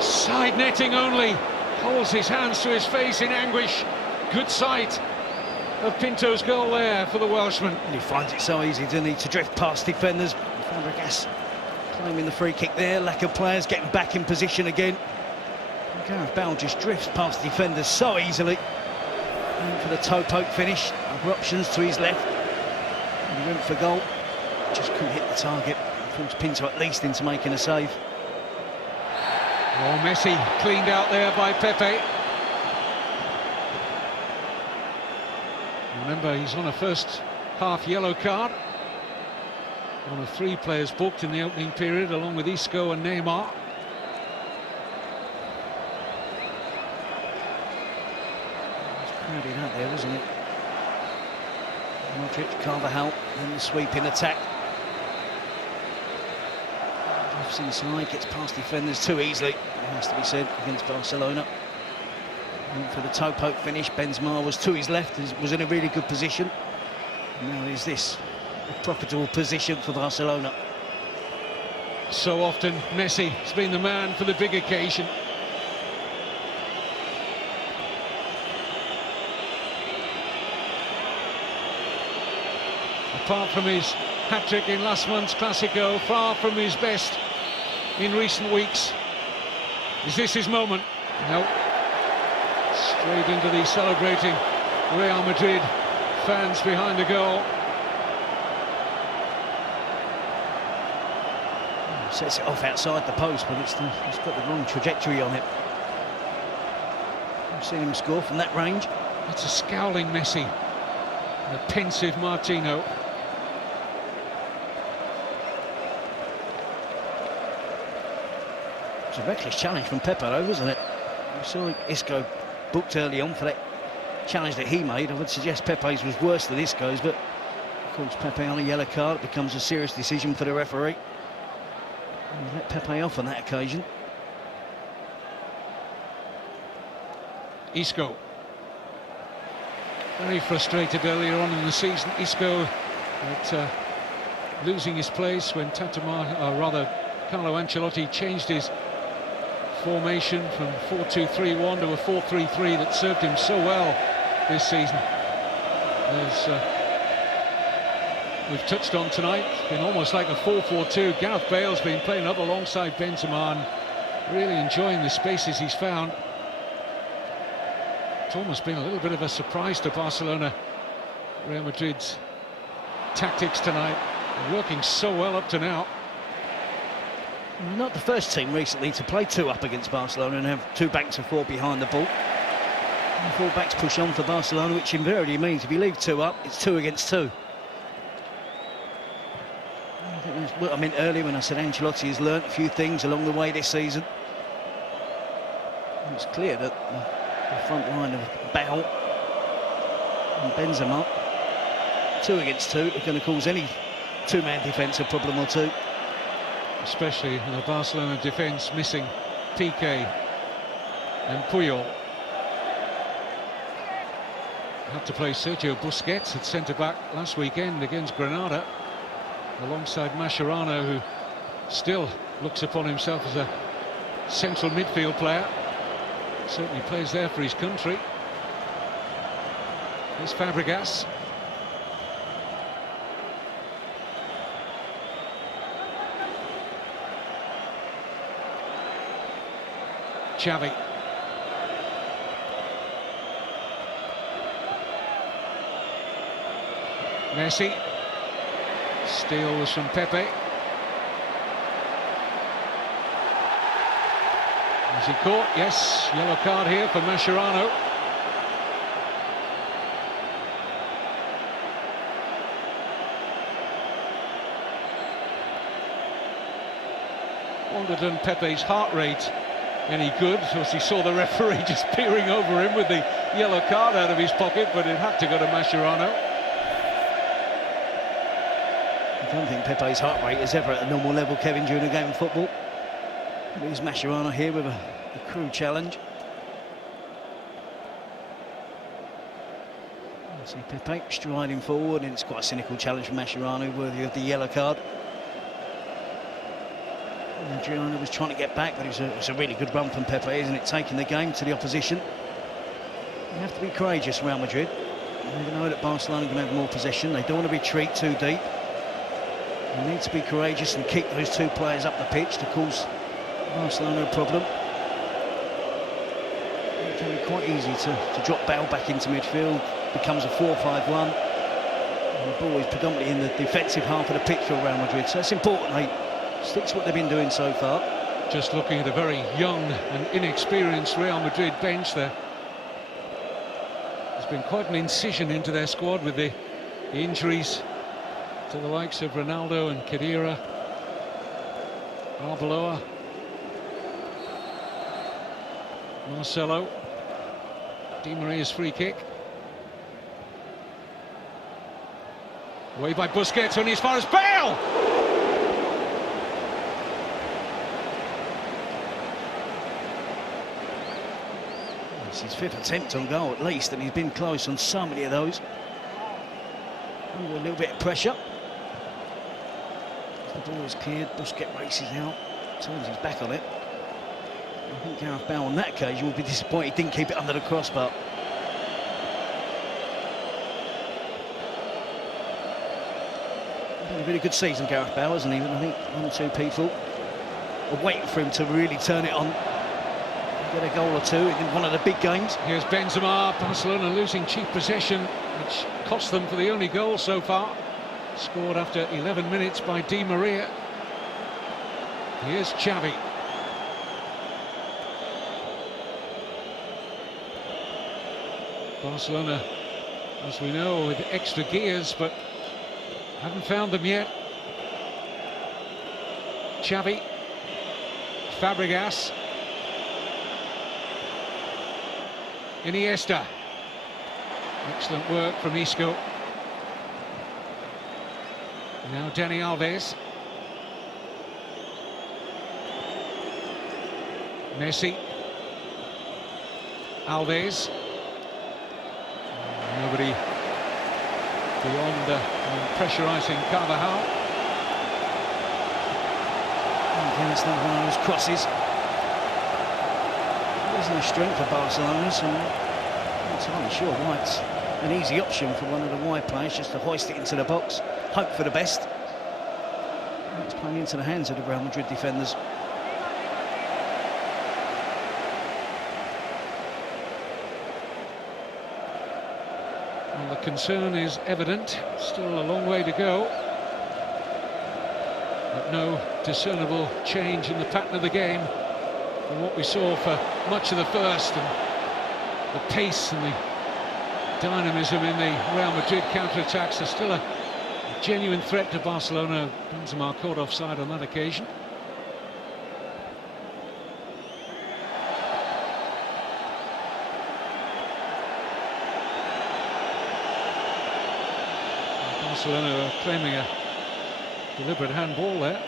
Side netting only. Holds his hands to his face in anguish. Good sight of Pinto's goal there for the Welshman. And he finds it so easy, doesn't he, to drift past defenders. Fabregas claiming the free kick there. Lack of players getting back in position again. And Gareth Bale just drifts past defenders so easily. And for the toe poke finish. Other options to his left. And he went for goal. Just couldn't hit the target. Forced Pinto at least into making a save. Oh, Messi cleaned out there by Pepe. Remember, he's on a first half yellow card. One of 3 players booked in the opening period, along with Isco and Neymar. It's crowded out there, wasn't it? Modric, Carvajal, and the sweeping attack. Drifts inside, gets past defenders too easily, it has to be said, against Barcelona. And for the toe poke finish, Benzema was to his left, was in a really good position. And now is this a profitable position for Barcelona. So often Messi has been the man for the big occasion. Apart from his hat-trick in last month's Clásico, far from his best in recent weeks. Is this his moment? No. Straight into the celebrating Real Madrid fans behind the goal. Sets it off outside the post, but it's got the wrong trajectory on it. I've seen him score from that range. It's a scowling Messi, and a pensive Martino. It's a reckless challenge from Pepe, though, wasn't it? We saw Isco booked early on for that challenge that he made. I would suggest Pepe's was worse than Isco's, but of course Pepe on a yellow card, it becomes a serious decision for the referee. And he let Pepe off on that occasion. Isco. Very frustrated earlier on in the season. Isco at, losing his place when Carlo Ancelotti changed his formation from 4-2-3-1 to a 4-3-3 that served him so well this season. As we've touched on tonight, it's been almost like a 4-4-2. Gareth Bale's been playing up alongside Benzema and really enjoying the spaces he's found. It's almost been a little bit of a surprise to Barcelona. Real Madrid's tactics tonight, working so well up to now. Not the first team recently to play 2 up against Barcelona and have 2 backs and 4 behind the ball. And 4 backs push on for Barcelona, which invariably means if you leave 2 up, it's 2 against 2. I think that's what I meant earlier when I said Ancelotti has learnt a few things along the way this season. And it's clear that the front line of Bale and Benzema, 2 against 2, are going to cause any 2-man defence a problem or 2. Especially in the Barcelona defence missing Piqué and Puyol. Had to play Sergio Busquets at centre-back last weekend against Granada, alongside Mascherano, who still looks upon himself as a central midfield player. Certainly plays there for his country. Here's Fabregas. Xavi. Messi. Steal was from Pepe. Is he caught? Yes, yellow card here for Mascherano. Wondered on Pepe's heart rate any good, as he saw the referee just peering over him with the yellow card out of his pocket, but it had to go to Mascherano. I don't think Pepe's heart rate is ever at a normal level, Kevin, during a game of football. Here's Mascherano here with a crude challenge. See Pepe striding forward, and it's quite a cynical challenge from Mascherano, worthy of the yellow card. Adriano was trying to get back, but it was a really good run from Pepe, isn't it? Taking the game to the opposition. You have to be courageous, Real Madrid. They know that Barcelona can have more possession. They don't want to retreat too deep. They need to be courageous and keep those two players up the pitch to cause Barcelona a problem. It can be quite easy to drop Bale back into midfield. Becomes a 4-5-1. And the ball is predominantly in the defensive half of the pitch for Real Madrid. So it's important they stick to what they've been doing so far. Just looking at a very young and inexperienced Real Madrid bench there. There's been quite an incision into their squad with the injuries to the likes of Ronaldo and Khedira, Arbeloa, Marcelo, Di Maria's free kick. Away by Busquets, only as far as Bale! It's his 5th attempt on goal at least, and he's been close on so many of those. Under a little bit of pressure. The ball is cleared, Busquets races out, turns his back on it. I think Gareth Bale on that occasion would be disappointed he didn't keep it under the crossbar. Had a really good season, Gareth Bale, hasn't he? I think one or two people are waiting for him to really turn it on. Get a goal or two in one of the big games. Here's Benzema. Barcelona losing cheap possession, which cost them for the only goal so far. Scored after 11 minutes by Di Maria. Here's Xavi. Barcelona, as we know, with extra gears, but haven't found them yet. Xavi, Fabregas, Iniesta. Excellent work from Isco. Now Dani Alves. Messi. Alves. Nobody beyond pressurising Carvajal. Again, it's not one of those crosses. Isn't a strength for Barcelona, so I'm not entirely sure why it's an easy option for one of the wide players just to hoist it into the box, hope for the best. And it's playing into the hands of the Real Madrid defenders. Well, the concern is evident, still a long way to go. But no discernible change in the pattern of the game from what we saw for much of the first, and the pace and the dynamism in the Real Madrid counter-attacks are still a genuine threat to Barcelona. Benzema caught offside on that occasion. Barcelona are claiming a deliberate handball there.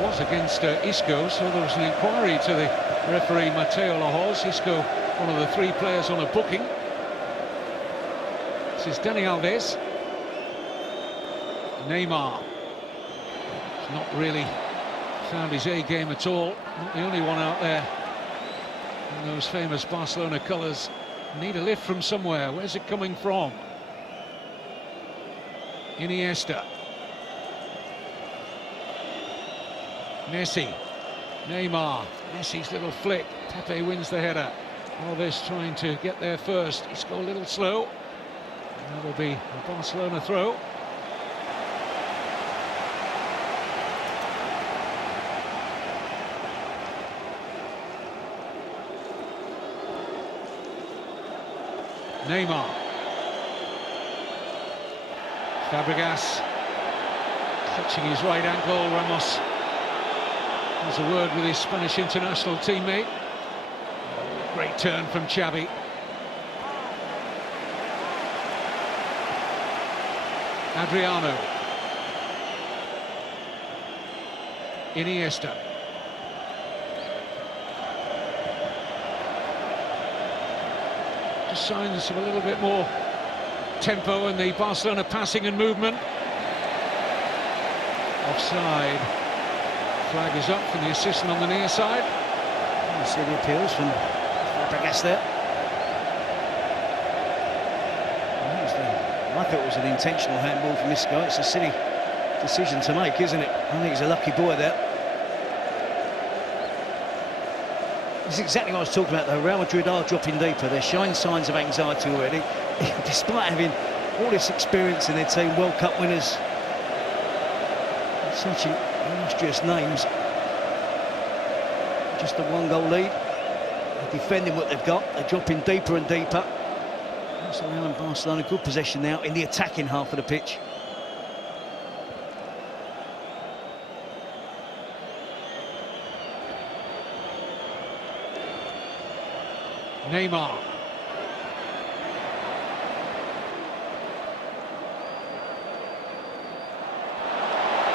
Was against Isco, so there was an inquiry to the referee Mateo Lahoz. Isco, one of the 3 players on a booking. This is Dani Alves. Neymar. He's not really found his A game at all. Not the only one out there in those famous Barcelona colours. Need a lift from somewhere. Where's it coming from? Iniesta. Messi, Neymar, Messi's little flick, Pepe wins the header. Alves trying to get there first, he's got a little slow. And that'll be a Barcelona throw. Neymar. Fabregas clutching his right ankle. Ramos has a word with his Spanish international teammate. Great turn from Xavi. Adriano. Iniesta. Just signs of a little bit more tempo in the Barcelona passing and movement. Offside. Flag is up from the assistant on the near side. You see the appeals from Fabregas there. I thought it was an intentional handball from this guy. It's a silly decision to make, isn't it? I think he's a lucky boy there. This is exactly what I was talking about, though. Real Madrid are dropping deeper. They're showing signs of anxiety already, despite having all this experience in their team, World Cup winners, such illustrious names. Just a one-goal lead. They're defending what they've got. They're dropping deeper and deeper. So Real and Barcelona, good possession now in the attacking half of the pitch. Neymar.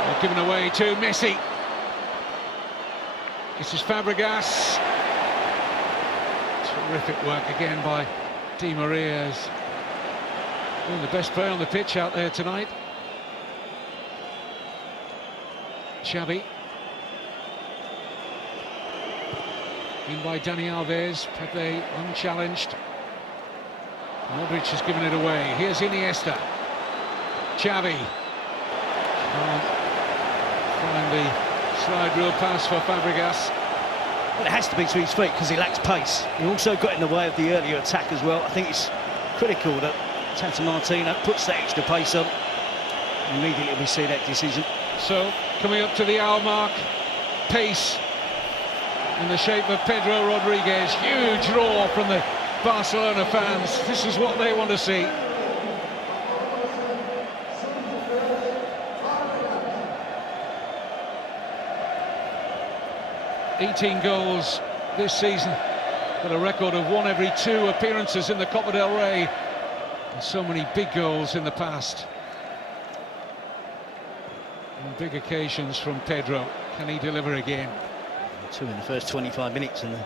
They're given away to Messi. This is Fabregas. Terrific work again by Di Maria's doing the best play on the pitch out there tonight. Xavi. In by Dani Alves. Pepe unchallenged. Modric has given it away. Here's Iniesta. Xavi. Can't find the slide rule pass for Fabregas. Well, it has to be to his feet because he lacks pace. He also got in the way of the earlier attack as well. I think it's critical that Tata Martino puts that extra pace on. Immediately we see that decision. So, coming up to the hour mark, pace in the shape of Pedro Rodriguez. Huge roar from the Barcelona fans. This is what they want to see. $18 goals this season, got a record of 1 every 2 appearances in the Copa del Rey, and so many big goals in the past. And big occasions from Pedro. Can he deliver again? 2 in the first 25 minutes and the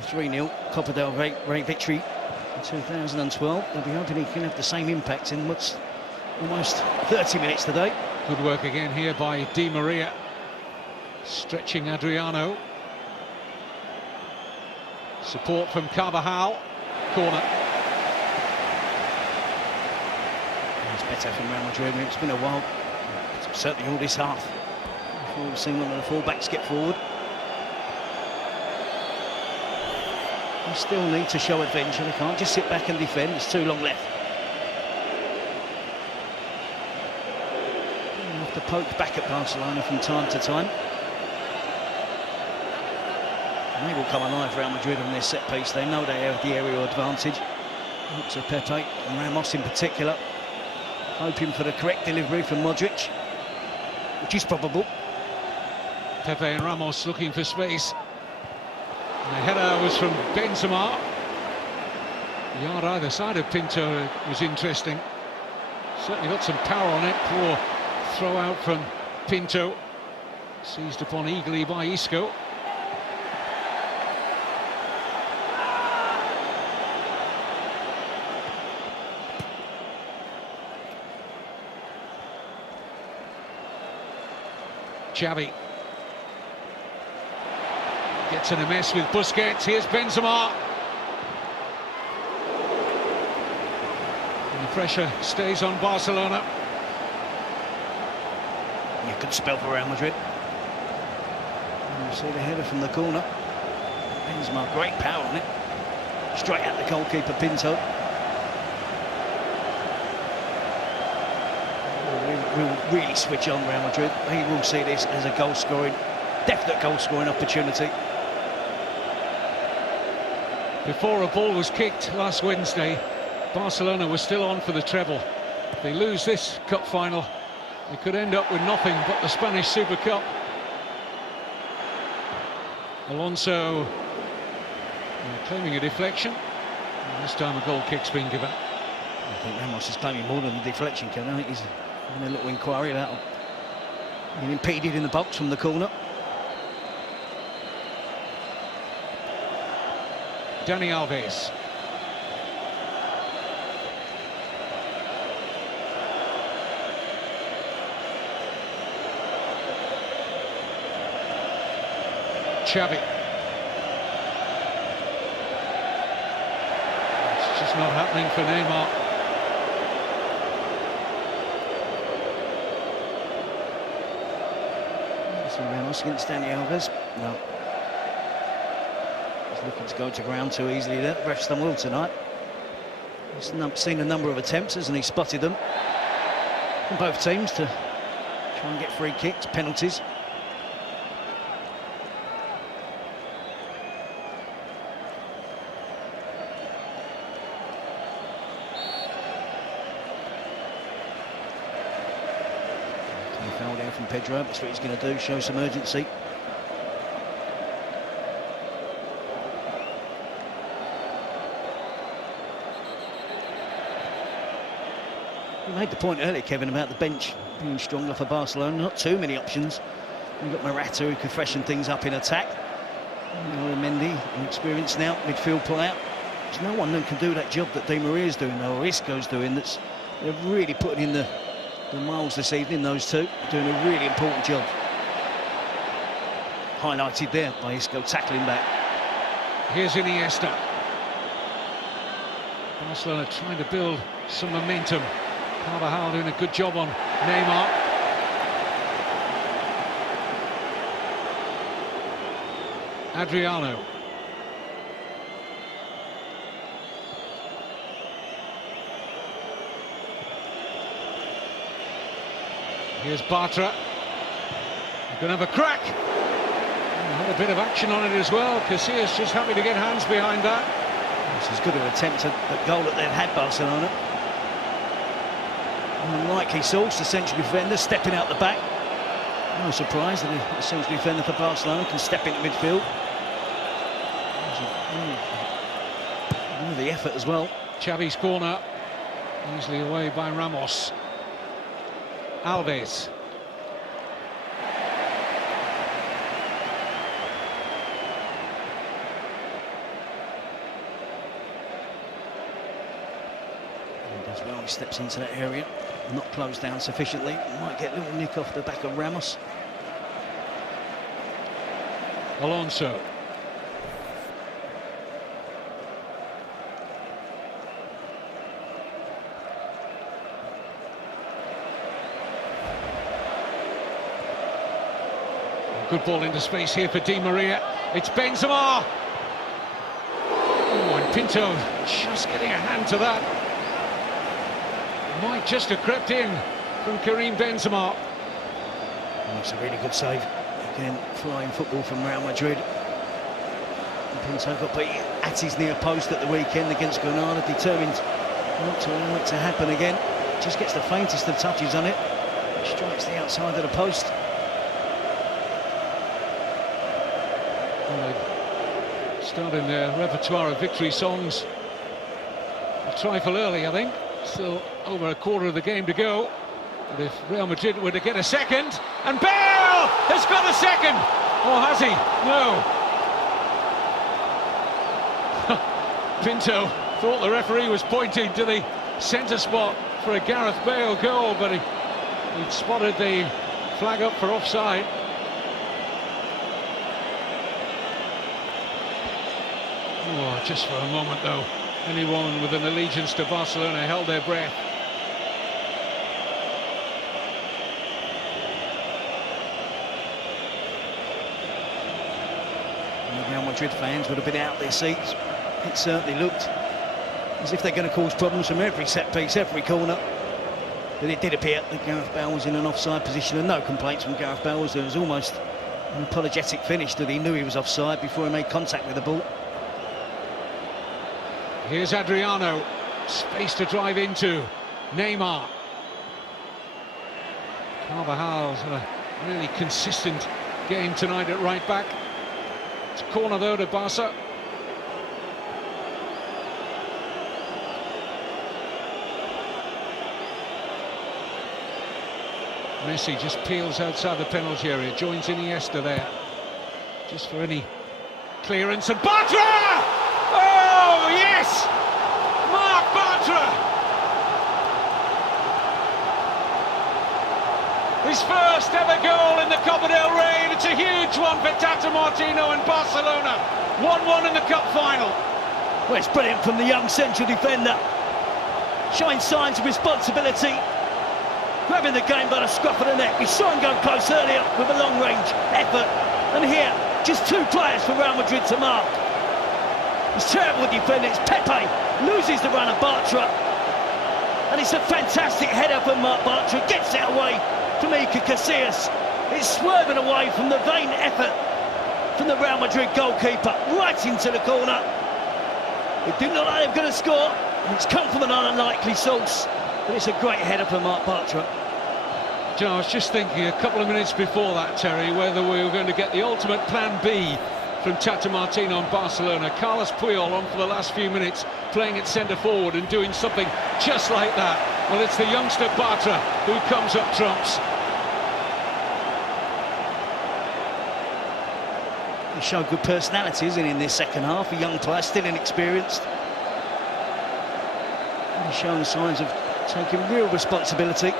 3-0 Copa del Rey victory in 2012. They'll be hoping he can have the same impact in what's almost 30 minutes today. Good work again here by Di Maria. Stretching Adriano. Support from Carvajal. Corner. It's better from Real Madrid. It's been a while, certainly all this half, before we've seen one of the full-backs get forward. They still need to show adventure. They can't just sit back and defend. There's too long left. They have to poke back at Barcelona from time to time. And they will come alive, Real Madrid, on their set piece. They know they have the aerial advantage. To Pepe and Ramos in particular, hoping for the correct delivery from Modric, which is probable. Pepe and Ramos looking for space. And the header was from Benzema. The yard either side of Pinto was interesting. Certainly got some power on it. Poor throw out from Pinto. Seized upon eagerly by Isco. Xavi gets in a mess with Busquets. Here's Benzema. And the pressure stays on Barcelona. Yeah, good spell for Real Madrid. And you see the header from the corner. Benzema, great power on it. Straight at the goalkeeper, Pinto. Will really switch on Real Madrid. They will see this as a definite goal-scoring opportunity. Before a ball was kicked last Wednesday, Barcelona was still on for the treble. If they lose this cup final, they could end up with nothing but the Spanish Super Cup. Alonso claiming a deflection. And this time a goal kick's been given. I think Ramos is claiming more than the deflection, Ken. I think he's having a little inquiry about Being impeded in the box from the corner. Dani Alves. Xavi. It's just not happening for Neymar. Some Ramos against Dani Alves. No. He's looking to go to ground too easily there. Ref's done well tonight. He's seen a number of attempts, hasn't he? Spotted them from both teams to try and get free kicks, penalties. Foul down from Pedro, that's what he's going to do, show some urgency. You made the point earlier, Kevin, about the bench being stronger for Barcelona. Not too many options. You've got Morata who can freshen things up in attack. Mendy, an experienced now midfield player. There's no one who can do that job that Di Maria's doing, or Isco's doing. They're really putting in the miles this evening, those two, doing a really important job. Highlighted there by Isco tackling back. Here's Iniesta. Barcelona trying to build some momentum. Carvajal doing a good job on Neymar. Adriano. Here's Bartra. He's going to have a crack. Had a bit of action on it as well. Casillas just happy to get hands behind that. It's as good an attempt at goal that they've had, Barcelona. Unlikely source, the central defender stepping out the back. No surprise that the central defender for Barcelona can step into midfield. The effort as well. Xavi's corner, easily away by Ramos. Alves. He does well, he steps into that area, not closed down sufficiently. Might get a little nick off the back of Ramos. Alonso. Good ball into space here for Di Maria. It's Benzema. Oh, and Pinto just getting a hand to that. Might just have crept in from Karim Benzema. That's a really good save. Again, flying football from Real Madrid. Pinto got beat at his near post at the weekend against Granada, determined not to allow it to happen again. Just gets the faintest of touches on it. Strikes the outside of the post. Starting their repertoire of victory songs a trifle early, I think. Still over a quarter of the game to go. But if Real Madrid were to get a second, and Bale has got a second! Or has he? No. Pinto thought the referee was pointing to the centre spot for a Gareth Bale goal, but he'd spotted the flag up for offside. Oh, just for a moment, though, anyone with an allegiance to Barcelona held their breath. Real Madrid fans would have been out their seats. It certainly looked as if they're going to cause problems from every set piece, every corner. But it did appear that Gareth Bale was in an offside position, and no complaints from Gareth Bale. There was almost an apologetic finish that he knew he was offside before he made contact with the ball. Here's Adriano, space to drive into. Neymar. Carvajal's had a really consistent game tonight at right back. It's a corner though to Barca. Messi just peels outside the penalty area, joins Iniesta there, just for any clearance, and Bartra! Oh, yes! Marc Bartra! His first ever goal in the Copa del Rey, and it's a huge one for Tata Martino and Barcelona. 1-1 in the cup final. Well, it's brilliant from the young central defender. Showing signs of responsibility. Grabbing the game by the scruff of the neck. We saw him go close earlier with a long-range effort. And here, just two players for Real Madrid to mark. It's terrible defending. It's Pepe. Loses the run of Bartra. And it's a fantastic header from Marc Bartra. Gets it away from Iker Casillas. It's swerving away from the vain effort from the Real Madrid goalkeeper. Right into the corner. It did not like they're going to score. And it's come from an unlikely source. But it's a great header from Marc Bartra. You know, I was just thinking a couple of minutes before that, Terry, whether we were going to get the ultimate plan B from Tata Martino and Barcelona. Carlos Puyol on for the last few minutes, playing at centre forward and doing something just like that. Well, it's the youngster Bartra who comes up trumps. He showed good personality, isn't he, in this second half? A young player, still inexperienced. And he's showing signs of taking real responsibility.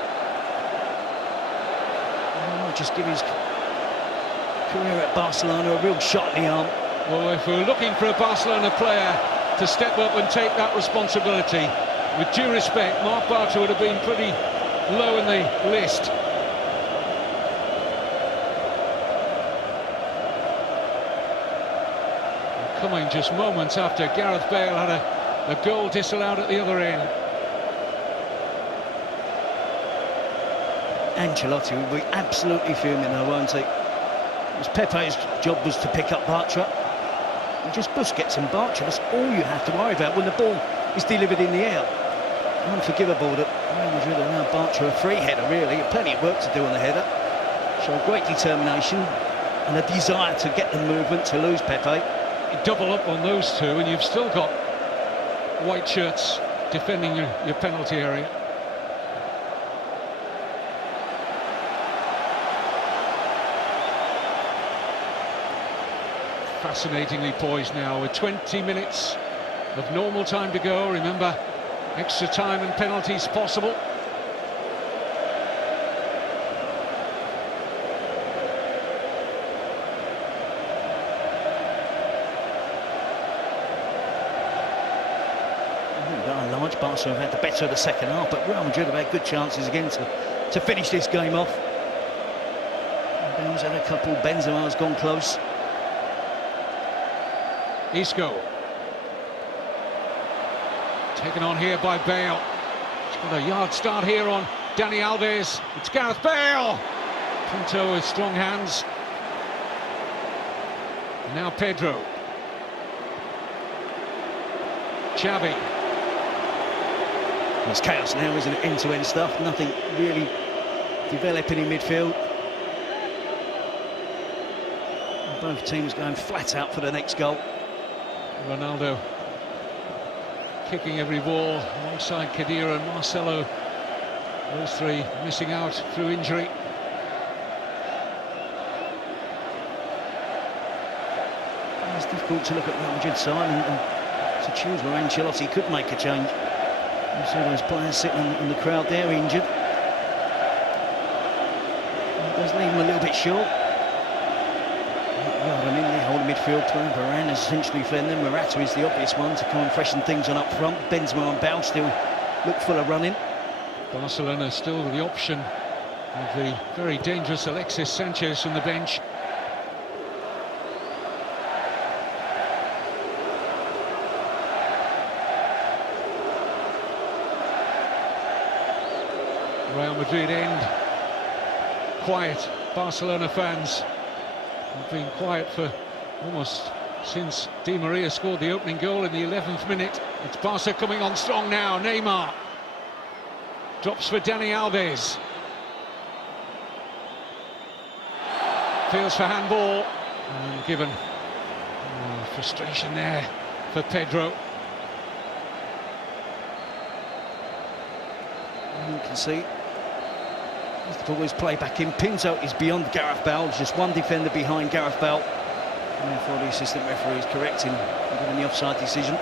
Just give his career at Barcelona a real shot in the arm. Well, if we were looking for a Barcelona player to step up and take that responsibility, with due respect, Marc Bartra would have been pretty low in the list. Coming just moments after Gareth Bale had a goal disallowed at the other end. Ancelotti will be absolutely fuming though, won't he? It was Pepe's job was to pick up Bartra. And just Busquets and Bartra, that's all you have to worry about when the ball is delivered in the air. Unforgivable that Real Madrid allowed Bartra a free header, really. Plenty of work to do on the header. Showed great determination and a desire to get the movement to lose Pepe. You double up on those two and you've still got white shirts defending your penalty area. Fascinatingly poised now with 20 minutes of normal time to go. Remember, extra time and penalties possible. By and large, Barca have had the better of the second half, but Real Madrid have had good chances again to finish this game off. Bale's had a couple, Benzema's gone close. Isco. Taken on here by Bale. He's got a yard start here on Dani Alves. It's Gareth Bale. Pinto with strong hands. And now Pedro. Xavi. It's chaos now, isn't it? End-to-end stuff. Nothing really developing in midfield. And both teams going flat out for the next goal. Ronaldo kicking every ball alongside Khedira and Marcelo. Those three missing out through injury. It's difficult to look at Real Madrid's side and to choose where Ancelotti could make a change. You see those players sitting in the crowd there, injured. It does leave them a little bit short. I mean, they hold midfield player. Varane is essentially fled them. Morata is the obvious one to come and freshen things on up front. Benzema and Bale still look full of running. Barcelona still with the option of the very dangerous Alexis Sanchez from the bench. Real Madrid end quiet. Barcelona fans have been quiet for almost since Di Maria scored the opening goal in the 11th minute. It's Barca coming on strong now. Neymar drops for Dani Alves. Feels for handball and given. Frustration there for Pedro. You can see The ball is played back in. Pinto is beyond Gareth Bale. There's just one defender behind Gareth Bale. And therefore the assistant referee is correct in giving the offside decision.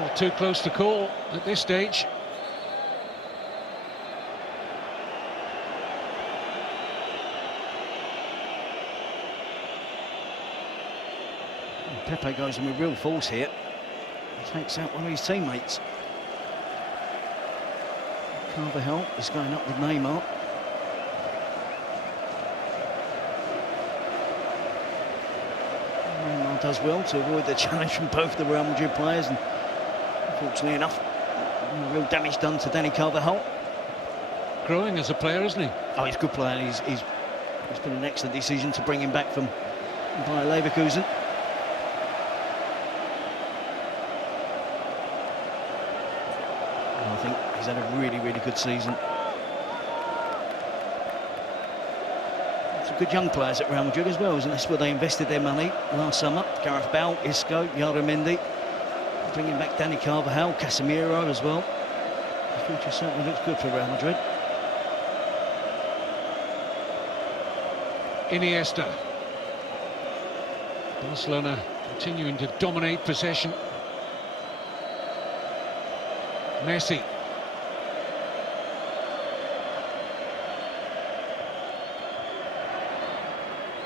Not too close to call at this stage. Pepe goes in with real force here. He takes out one of his teammates. Carvajal is going up with Neymar. Neymar does well to avoid the challenge from both the Real Madrid players, and unfortunately enough, real damage done to Dani Carvajal. Growing as a player, isn't he? Oh, he's a good player. He's been an excellent decision to bring him back from Bayer Leverkusen. I think he's had a really, really good season. Some good young players at Real Madrid as well, and that's where they invested their money last summer. Gareth Bale, Isco, Yaramendi, bringing back Dani Carvajal, Casemiro as well. The future certainly looks good for Real Madrid. Iniesta. Barcelona continuing to dominate possession. Messi.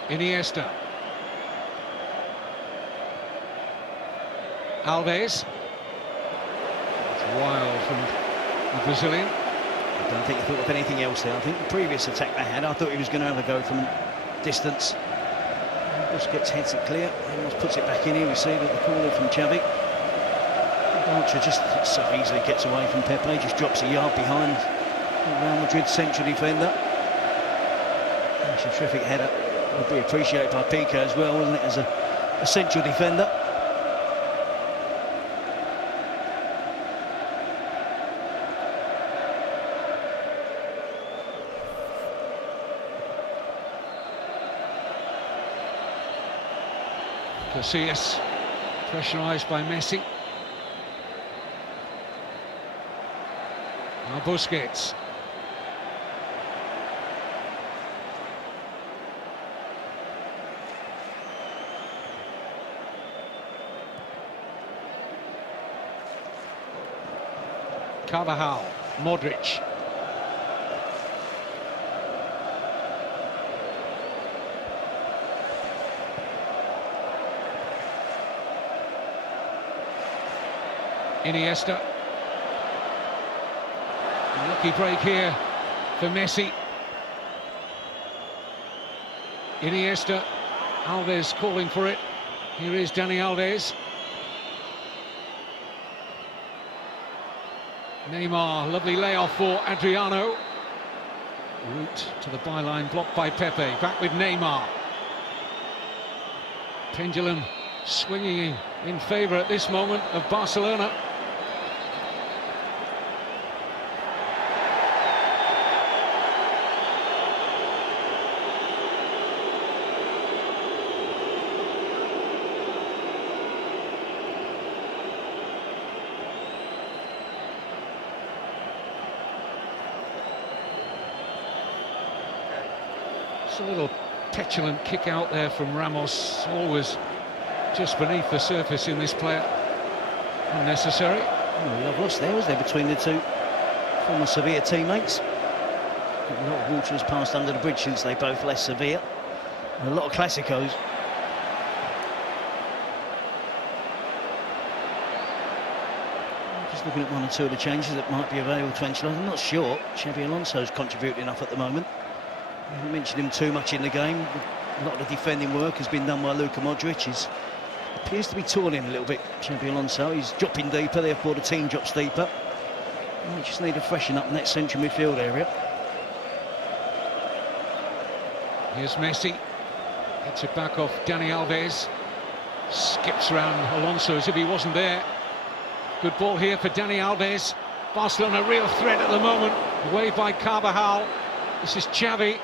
Iniesta. Alves. It's wild from the Brazilian. I don't think he thought of anything else there. I think the previous attack they had, I thought he was going to have a go from distance. Busquets heads it clear, almost puts it back in here. We see that the corner from Xavi. Archer just so easily gets away from Pepe, just drops a yard behind the Real Madrid central defender. It's a terrific header. Would be appreciated by Piqué as well, wouldn't it, as a central defender. Casillas pressurised by Messi. Now Busquets. Carvajal, Modric. Iniesta. A lucky break here for Messi. Iniesta. Alves calling for it. Here is Dani Alves. Neymar, lovely layoff for Adriano. Route to the byline, blocked by Pepe. Back with Neymar. Pendulum swinging in favour at this moment of Barcelona. A little petulant kick out there from Ramos, always just beneath the surface in this player. Unnecessary. Oh, love lost there, was there, between the two former Sevilla teammates? A lot of water has passed under the bridge since they both left Sevilla. And a lot of Clásicos. Just looking at one or two of the changes that might be available to Ancelotti. I'm not sure. Xabi Alonso's contributing enough at the moment. I haven't mentioned him too much in the game. A lot of the defending work has been done by Luka Modric. He appears to be toiling a little bit, Xabi Alonso. He's dropping deeper, therefore the team drops deeper. We just need to freshen up in that central midfield area. Here's Messi. Gets it back off Dani Alves. Skips round Alonso as if he wasn't there. Good ball here for Dani Alves. Barcelona a real threat at the moment. Away by Carvajal. This is Xavi.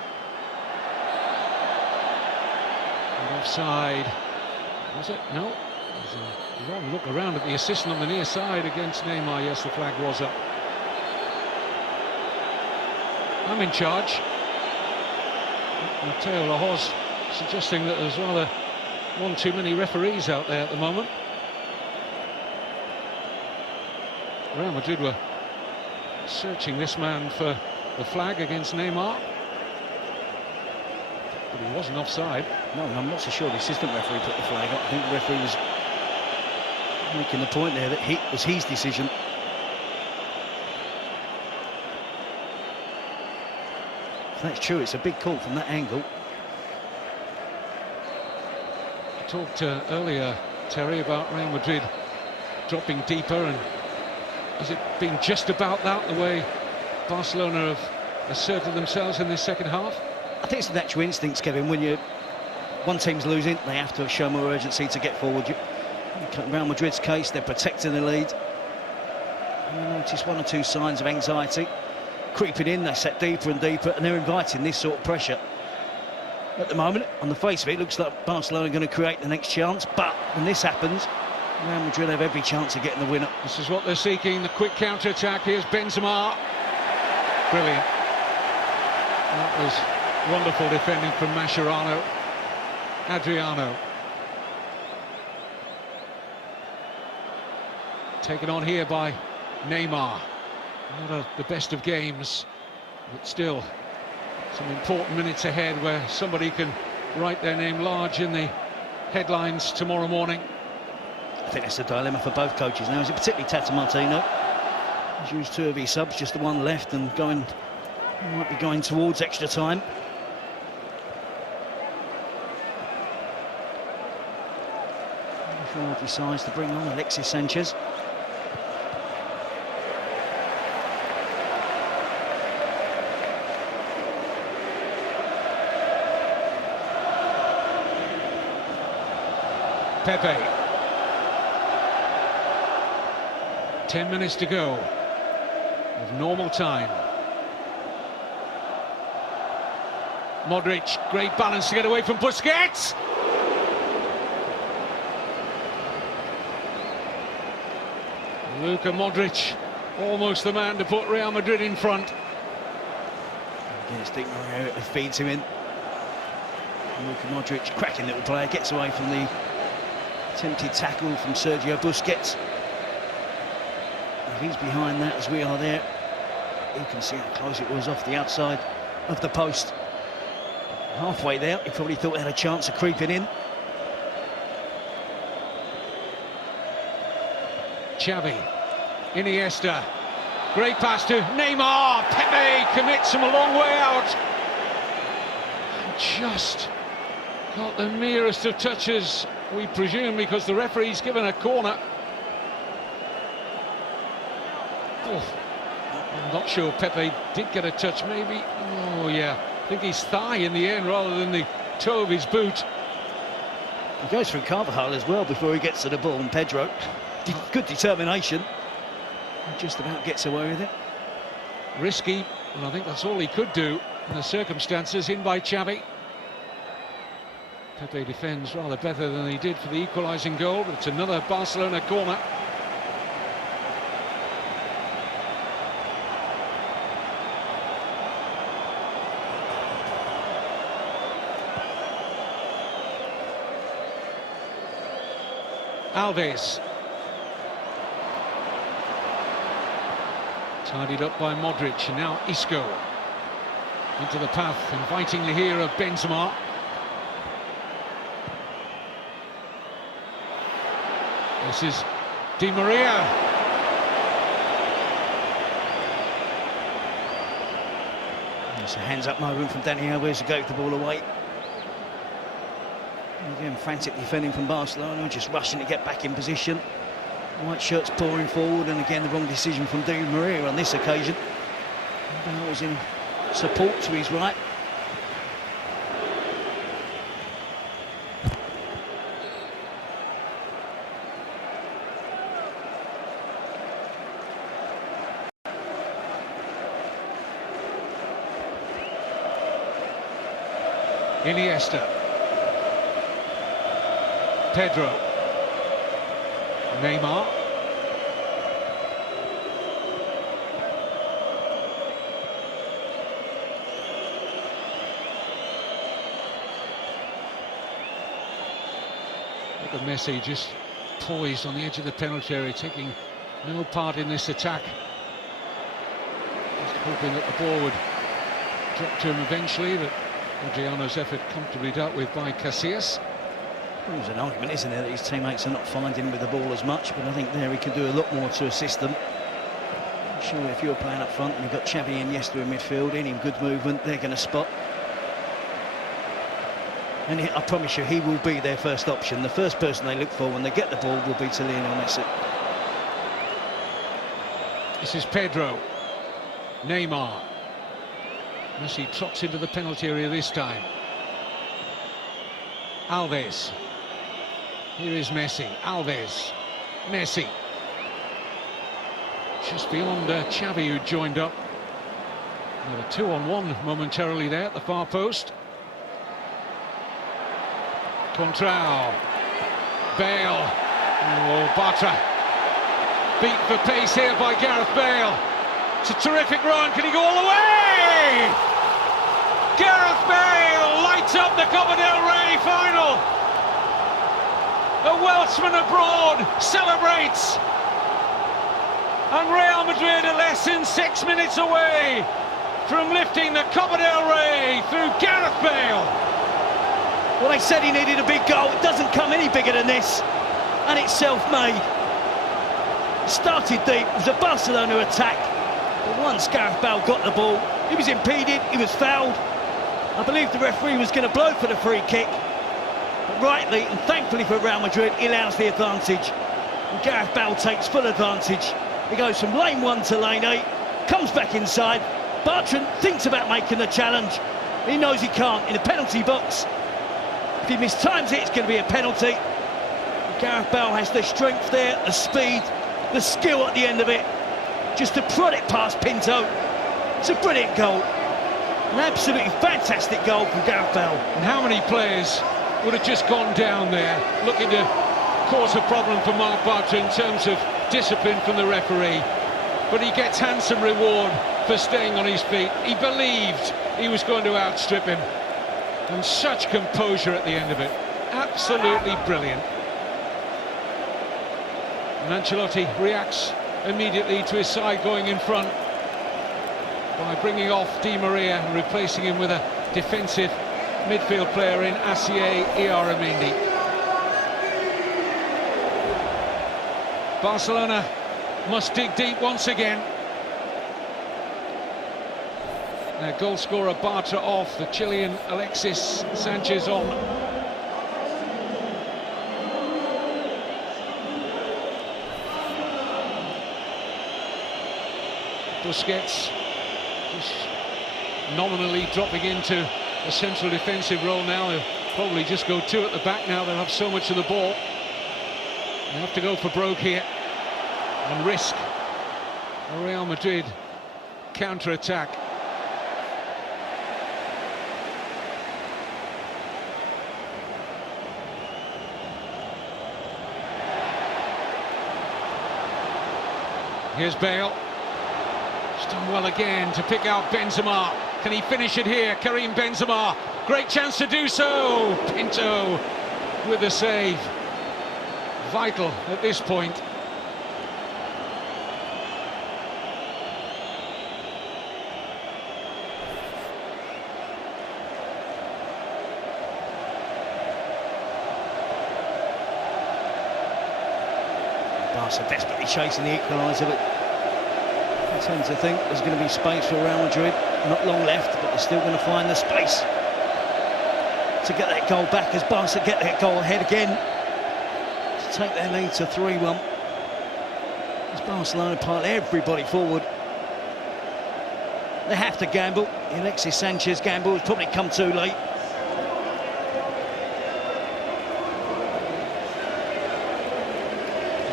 And offside. Was it? No. There's a long look around at the assistant on the near side against Neymar. Yes, the flag was up. I'm in charge. Mateo Lahoz suggesting that there's rather one too many referees out there at the moment. Real Madrid were searching this man for the flag against Neymar, but he wasn't offside. No, I'm not so sure the assistant referee put the flag up. I think the referee was making the point there that it was his decision. If that's true, it's a big call from that angle. I talked earlier, Terry, about Real Madrid dropping deeper, and has it been just about that, the way Barcelona have asserted themselves in this second half? I think it's the natural instincts, Kevin. When one team's losing, they have to show more urgency to get forward. In Real Madrid's case, they're protecting the lead. And you notice one or two signs of anxiety creeping in. They set deeper and deeper, and they're inviting this sort of pressure. At the moment, on the face of it, it looks like Barcelona are going to create the next chance. But when this happens, Real Madrid have every chance of getting the winner. This is what they're seeking, the quick counter-attack. Here's Benzema. Brilliant. That was wonderful defending from Mascherano. Adriano. Taken on here by Neymar. Not the best of games, but still some important minutes ahead where somebody can write their name large in the headlines tomorrow morning. I think that's a dilemma for both coaches now, is it? Particularly Tata Martino. He's used two of his subs, just the one left, and might be going towards extra time. Before he decides to bring on Alexis Sanchez. Pepe. 10 minutes to go of normal time. Modric, great balance to get away from Busquets. Luka Modric, almost the man to put Real Madrid in front. Again, it's Di Maria that feeds him in. Luka Modric, cracking little player, gets away from the attempted tackle from Sergio Busquets. If he's behind that, as we are there, you can see how close it was off the outside of the post. Halfway there, he probably thought he had a chance of creeping in. Xavi, Iniesta, great pass to Neymar. Pepe commits him a long way out. And just got the merest of touches, we presume, because the referee's given a corner. Oh, I'm not sure Pepe did get a touch, maybe. Oh, yeah. I think his thigh in the end rather than the toe of his boot. He goes through Carvajal as well before he gets to the ball, and Pedro, good determination, just about gets away with it. Risky, and I think that's all he could do in the circumstances. In by Xavi. Pepe defends rather better than he did for the equalising goal, but it's another Barcelona corner. Alves. Tidied up by Modric, and now Isco. Into the path, invitingly here, of Benzema. This is Di Maria. It's a hands-up moment from Dani Alves to go the ball away. And again, frantic defending from Barcelona, just rushing to get back in position. White shirts pouring forward, and again the wrong decision from Di Maria on this occasion. Bale was in support to his right. Iniesta. Pedro. Neymar. Look at Messi just poised on the edge of the penalty area, taking no part in this attack. Just hoping that the ball would drop to him eventually, but Adriano's effort comfortably dealt with by Casillas. Well, there's an argument, isn't there, that his teammates are not finding with the ball as much, but I think there he can do a lot more to assist them. I'm sure if you're playing up front and you've got Xavi and Iniesta in midfield, any good movement, they're going to spot. And I promise you, he will be their first option. The first person they look for when they get the ball will be to Lionel Messi. This is Pedro. Neymar. Messi trots into the penalty area this time. Alves. Here is Messi. Alves. Messi. Just beyond Xavi, who joined up. They were 2-on-1 momentarily there at the far post. Contrao. Bale. Oh, Bartra. Beat for pace here by Gareth Bale. It's a terrific run. Can he go all the way? Gareth Bale lights up the Copa del Rey final. A Welshman abroad celebrates. And Real Madrid are less than 6 minutes away from lifting the Copa del Rey through Gareth Bale. Well, they said he needed a big goal. It doesn't come any bigger than this. And it's self-made. Started deep. It was a Barcelona attack. But once Gareth Bale got the ball, he was impeded, he was fouled. I believe the referee was going to blow for the free kick. But rightly and thankfully for Real Madrid, he allows the advantage. And Gareth Bale takes full advantage. He goes from lane 1 to lane 8, comes back inside. Bartra thinks about making the challenge. He knows he can't in the penalty box. If he mistimes it, it's going to be a penalty. Gareth Bale has the strength there, the speed, the skill at the end of it, just to prod it past Pinto. It's a brilliant goal. An absolutely fantastic goal from Gareth Bale. And how many players would have just gone down there looking to cause a problem for Marc Bartra in terms of discipline from the referee? But he gets handsome reward for staying on his feet. He believed he was going to outstrip him. And such composure at the end of it. Absolutely brilliant. And Ancelotti reacts immediately to his side going in front by bringing off Di Maria and replacing him with a defensive midfield player in Asier Iaramendi. Barcelona must dig deep once again. Their goal scorer Bartra off, the Chilean Alexis Sanchez on. Busquets just nominally dropping into a central defensive role now. They'll probably just go 2 at the back now. They'll have so much of the ball. They have to go for broke here and risk a Real Madrid counter-attack. Here's Bale. He's done well again to pick out Benzema. Can he finish it here? Karim Benzema. Great chance to do so. Pinto with the save. Vital at this point. Barca desperately chasing the equaliser, but I tend to think there's going to be space for Real Madrid. Not long left, but they're still going to find the space to get that goal back as Barca get that goal ahead again to take their lead to 3-1. As Barcelona pile everybody forward, they have to gamble. The Alexis Sanchez gamble has probably come too late.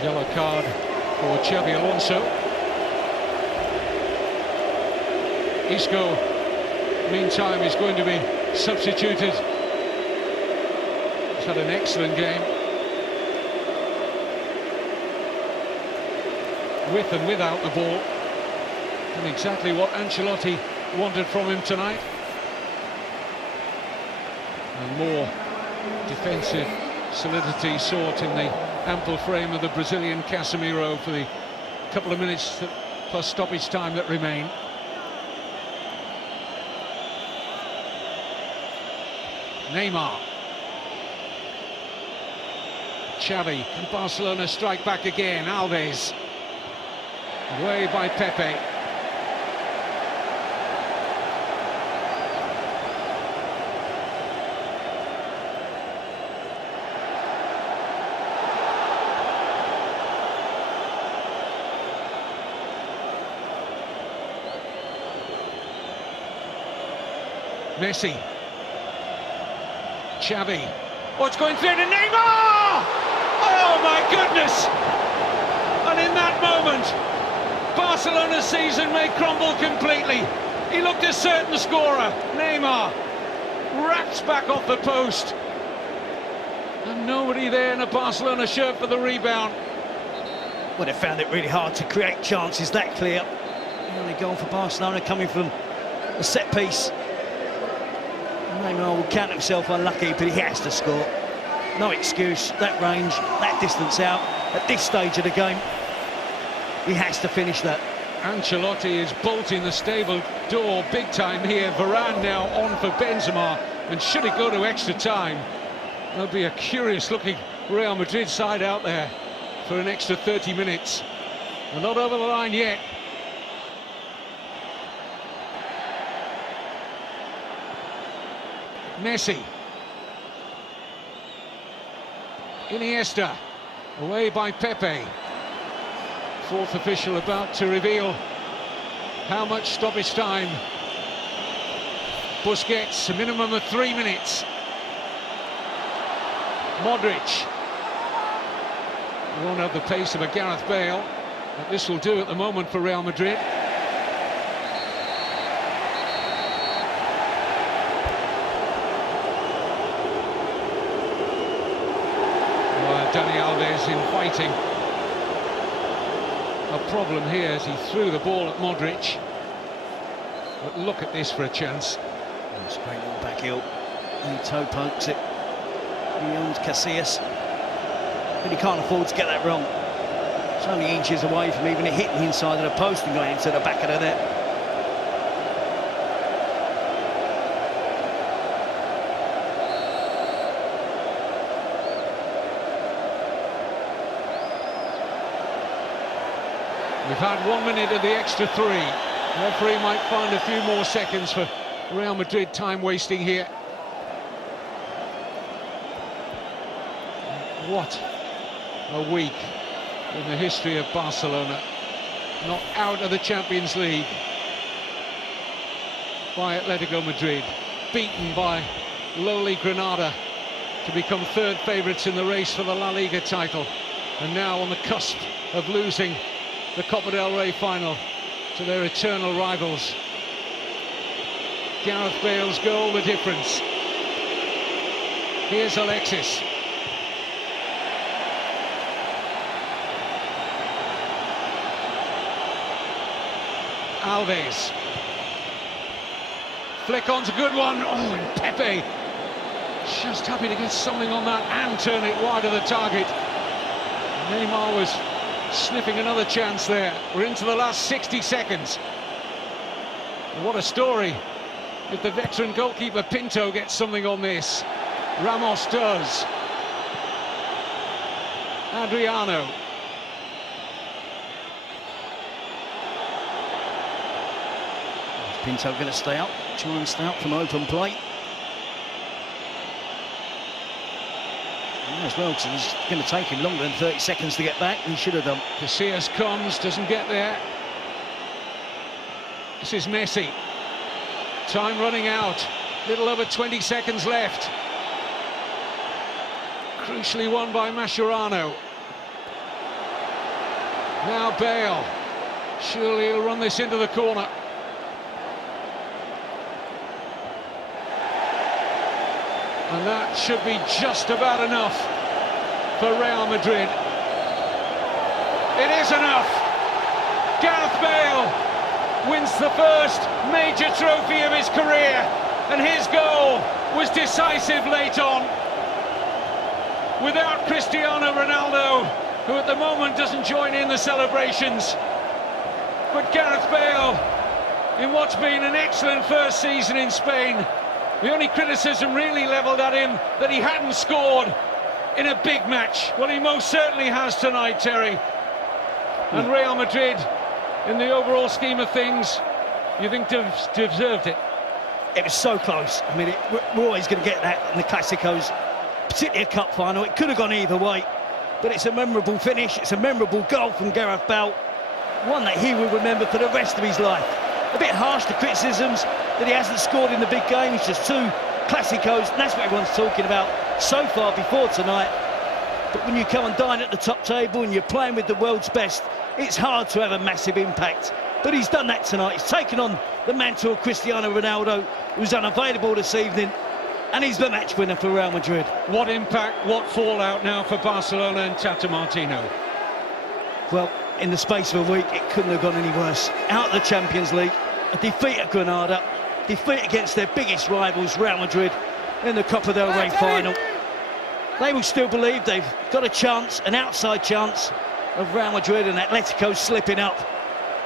Yellow card for Xabi Alonso. Isco, meantime, is going to be substituted He's had an excellent game. With and without the ball. And exactly what Ancelotti wanted from him tonight. And more defensive solidity sought in the ample frame of the Brazilian Casemiro for the couple of minutes plus stoppage time that remain. Neymar. Xavi. Can Barcelona strike back again? Alves. Away by Pepe. Messi. Xavi. Oh, it's going through to Neymar! Oh my goodness! And in that moment, Barcelona's season may crumble completely. He looked a certain scorer. Neymar raps back off the post. And nobody there in a Barcelona shirt for the rebound. Well, they found it really hard to create chances that clear. The only goal for Barcelona coming from a set piece. Neymar will count himself unlucky, but he has to score. No excuse, that range, that distance out, at this stage of the game, he has to finish that. Ancelotti is bolting the stable door big time here. Varane now on for Benzema, and should it go to extra time, there'll be a curious-looking Real Madrid side out there for an extra 30 minutes. They're not over the line yet. Messi. Iniesta. Away by Pepe. Fourth official about to reveal how much stoppage time. Busquets, a minimum of 3 minutes. Modric. Won't have the pace of a Gareth Bale, but this will do at the moment for Real Madrid. Dani Alves inviting a problem here as he threw the ball at Modric. But look at this for a chance. It's a great little back heel. He toe pokes it beyond Casillas. But he can't afford to get that wrong. It's only inches away from even hitting the inside of the post and going into the back of the net. We've had 1 minute of the extra 3. The referee might find a few more seconds for Real Madrid time wasting here. What a week in the history of Barcelona. Knocked out of the Champions League by Atletico Madrid. Beaten by lowly Granada to become third favourites in the race for the La Liga title. And now on the cusp of losing the Copa del Rey final to their eternal rivals. Gareth Bale's goal, the difference. Here's Alexis. Alves. Flick on's a good one. Oh, and Pepe just happy to get something on that and turn it wide of the target. Neymar was sniffing another chance there. We're into the last 60 seconds. What a story if the veteran goalkeeper Pinto gets something on this. Ramos does. Adriano. Is Pinto going to stay up? Try and stay up from open play. As well, because it's going to take him longer than 30 seconds to get back. He should have done. Casillas comes, doesn't get there. This is Messi. Time running out. Little over 20 seconds left. Crucially won by Mascherano. Now Bale. Surely he'll run this into the corner. And that should be just about enough for Real Madrid. It is enough. Gareth Bale wins the first major trophy of his career, and his goal was decisive late on. Without Cristiano Ronaldo, who at the moment doesn't join in the celebrations, but Gareth Bale, in what's been an excellent first season in Spain, the only criticism really levelled at him that he hadn't scored in a big match. Well, he most certainly has tonight, Terry. And Real Madrid, in the overall scheme of things, you think deserved it? It was so close. I mean, we're always going to get that in the Clásicos, particularly a cup final. It could have gone either way, but it's a memorable finish. It's a memorable goal from Gareth Bale, one that he will remember for the rest of his life. A bit harsh, the criticisms that he hasn't scored in the big games, just 2 Clásicos, and that's what everyone's talking about so far before tonight. But when you come and dine at the top table and you're playing with the world's best, it's hard to have a massive impact. But he's done that tonight. He's taken on the mantle of Cristiano Ronaldo, who's unavailable this evening, and he's the match winner for Real Madrid. What impact, what fallout now for Barcelona and Tata Martino? Well, in the space of a week, it couldn't have gone any worse. Out of the Champions League, a defeat at Granada, defeat against their biggest rivals, Real Madrid, in the Copa del Rey final. They will still believe they've got a chance, an outside chance, of Real Madrid and Atletico slipping up.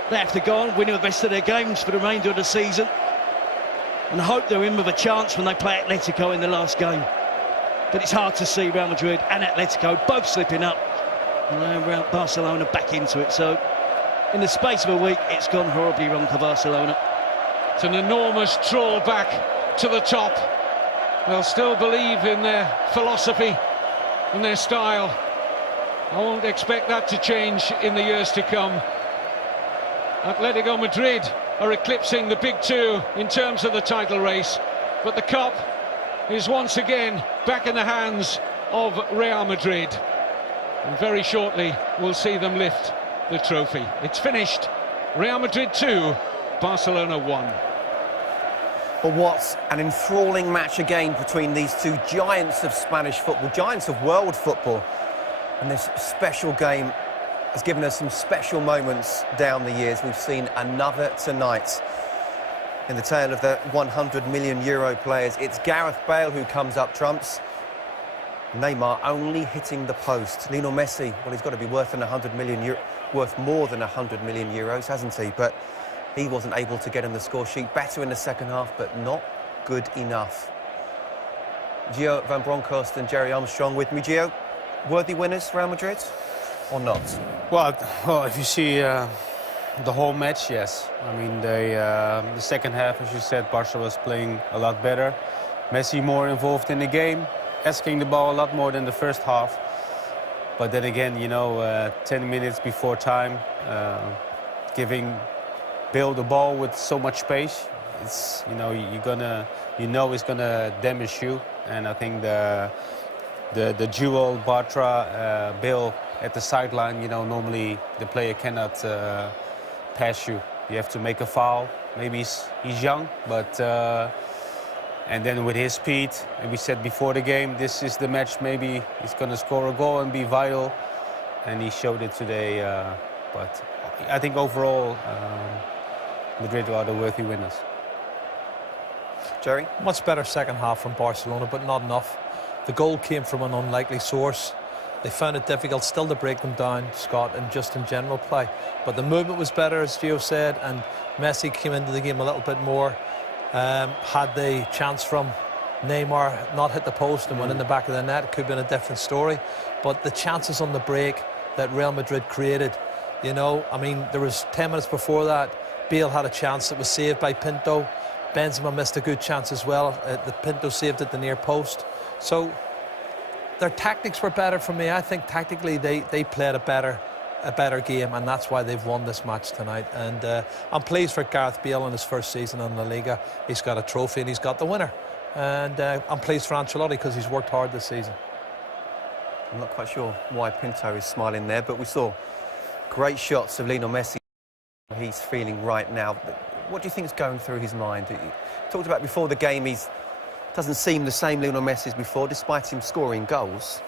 They have to go on, win the rest of their games for the remainder of the season, and hope they're in with a chance when they play Atletico in the last game. But it's hard to see Real Madrid and Atletico both slipping up, and Barcelona back into it. So, in the space of a week, it's gone horribly wrong for Barcelona. It's an enormous trawl back to the top. They'll still believe in their philosophy and their style. I won't expect that to change in the years to come. Atletico Madrid are eclipsing the big 2 in terms of the title race, but the cup is once again back in the hands of Real Madrid, and very shortly we'll see them lift the trophy. It's finished. Real Madrid 2, Barcelona 1. Well, what an enthralling match again between these 2 giants of Spanish football, giants of world football. And this special game has given us some special moments down the years. We've seen another tonight. In the tale of the 100 million euro players, it's Gareth Bale who comes up trumps. Neymar only hitting the post. Lionel Messi, well, he's got to be worth more than 100 million euros, hasn't he? But he wasn't able to get on the score sheet. Better in the second half, but not good enough. Gio Van Bronckhorst and Jerry Armstrong with me. Gio, worthy winners, Real Madrid, or not? Well, if you see the whole match, yes. I mean, the second half, as you said, Barca was playing a lot better. Messi more involved in the game, asking the ball a lot more than the first half. But then again, you know, 10 minutes before time, giving Bale the ball with so much space, it's, you know, it's gonna damage you. And I think the duel Bartra-Bale at the sideline, you know, normally the player cannot pass you. You have to make a foul. Maybe he's young, but and then with his speed, and we said before the game, this is the match. Maybe he's going to score a goal and be vital, and he showed it today. But I think overall, Madrid are the worthy winners. Jerry? Much better second half from Barcelona, but not enough. The goal came from an unlikely source. They found it difficult still to break them down, Scott, and just in general play. But the movement was better, as Gio said, and Messi came into the game a little bit more. Had the chance from Neymar not hit the post and went in the back of the net, it could have been a different story. But the chances on the break that Real Madrid created, you know, I mean, there was 10 minutes before that, Bale had a chance that was saved by Pinto. Benzema missed a good chance as well. The Pinto saved at the near post. So their tactics were better for me. I think tactically they played a better game, and that's why they've won this match tonight. And I'm pleased for Gareth Bale in his first season in La Liga. He's got a trophy and he's got the winner. And I'm pleased for Ancelotti because he's worked hard this season. I'm not quite sure why Pinto is smiling there, but we saw great shots of Lionel Messi. He's feeling right now. What do you think is going through his mind? He talked about before the game, he's doesn't seem the same Lionel Messi as before, despite him scoring goals.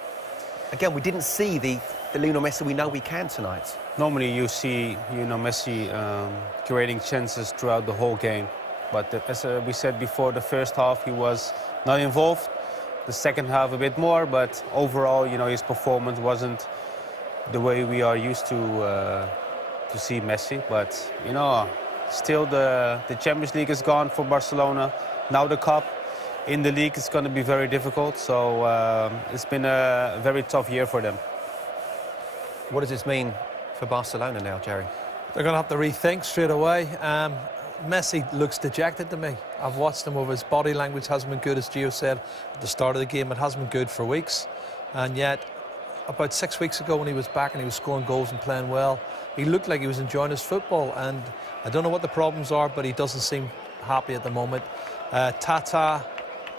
Again, we didn't see the Lionel Messi we know we can tonight. Normally you see, Messi creating chances throughout the whole game. But as we said before, the first half he was not involved. The second half a bit more, but overall, his performance wasn't the way we are used to see Messi. But, still the Champions League is gone for Barcelona. Now the Cup. In the league, it's going to be very difficult. So it's been a very tough year for them. What does this mean for Barcelona now, Jerry? They're going to have to rethink straight away. Messi looks dejected to me. I've watched him over. His body language hasn't been good, as Gio said at the start of the game. It hasn't been good for weeks. And yet, about 6 weeks ago when he was back and he was scoring goals and playing well, he looked like he was enjoying his football. And I don't know what the problems are, but he doesn't seem happy at the moment. Tata,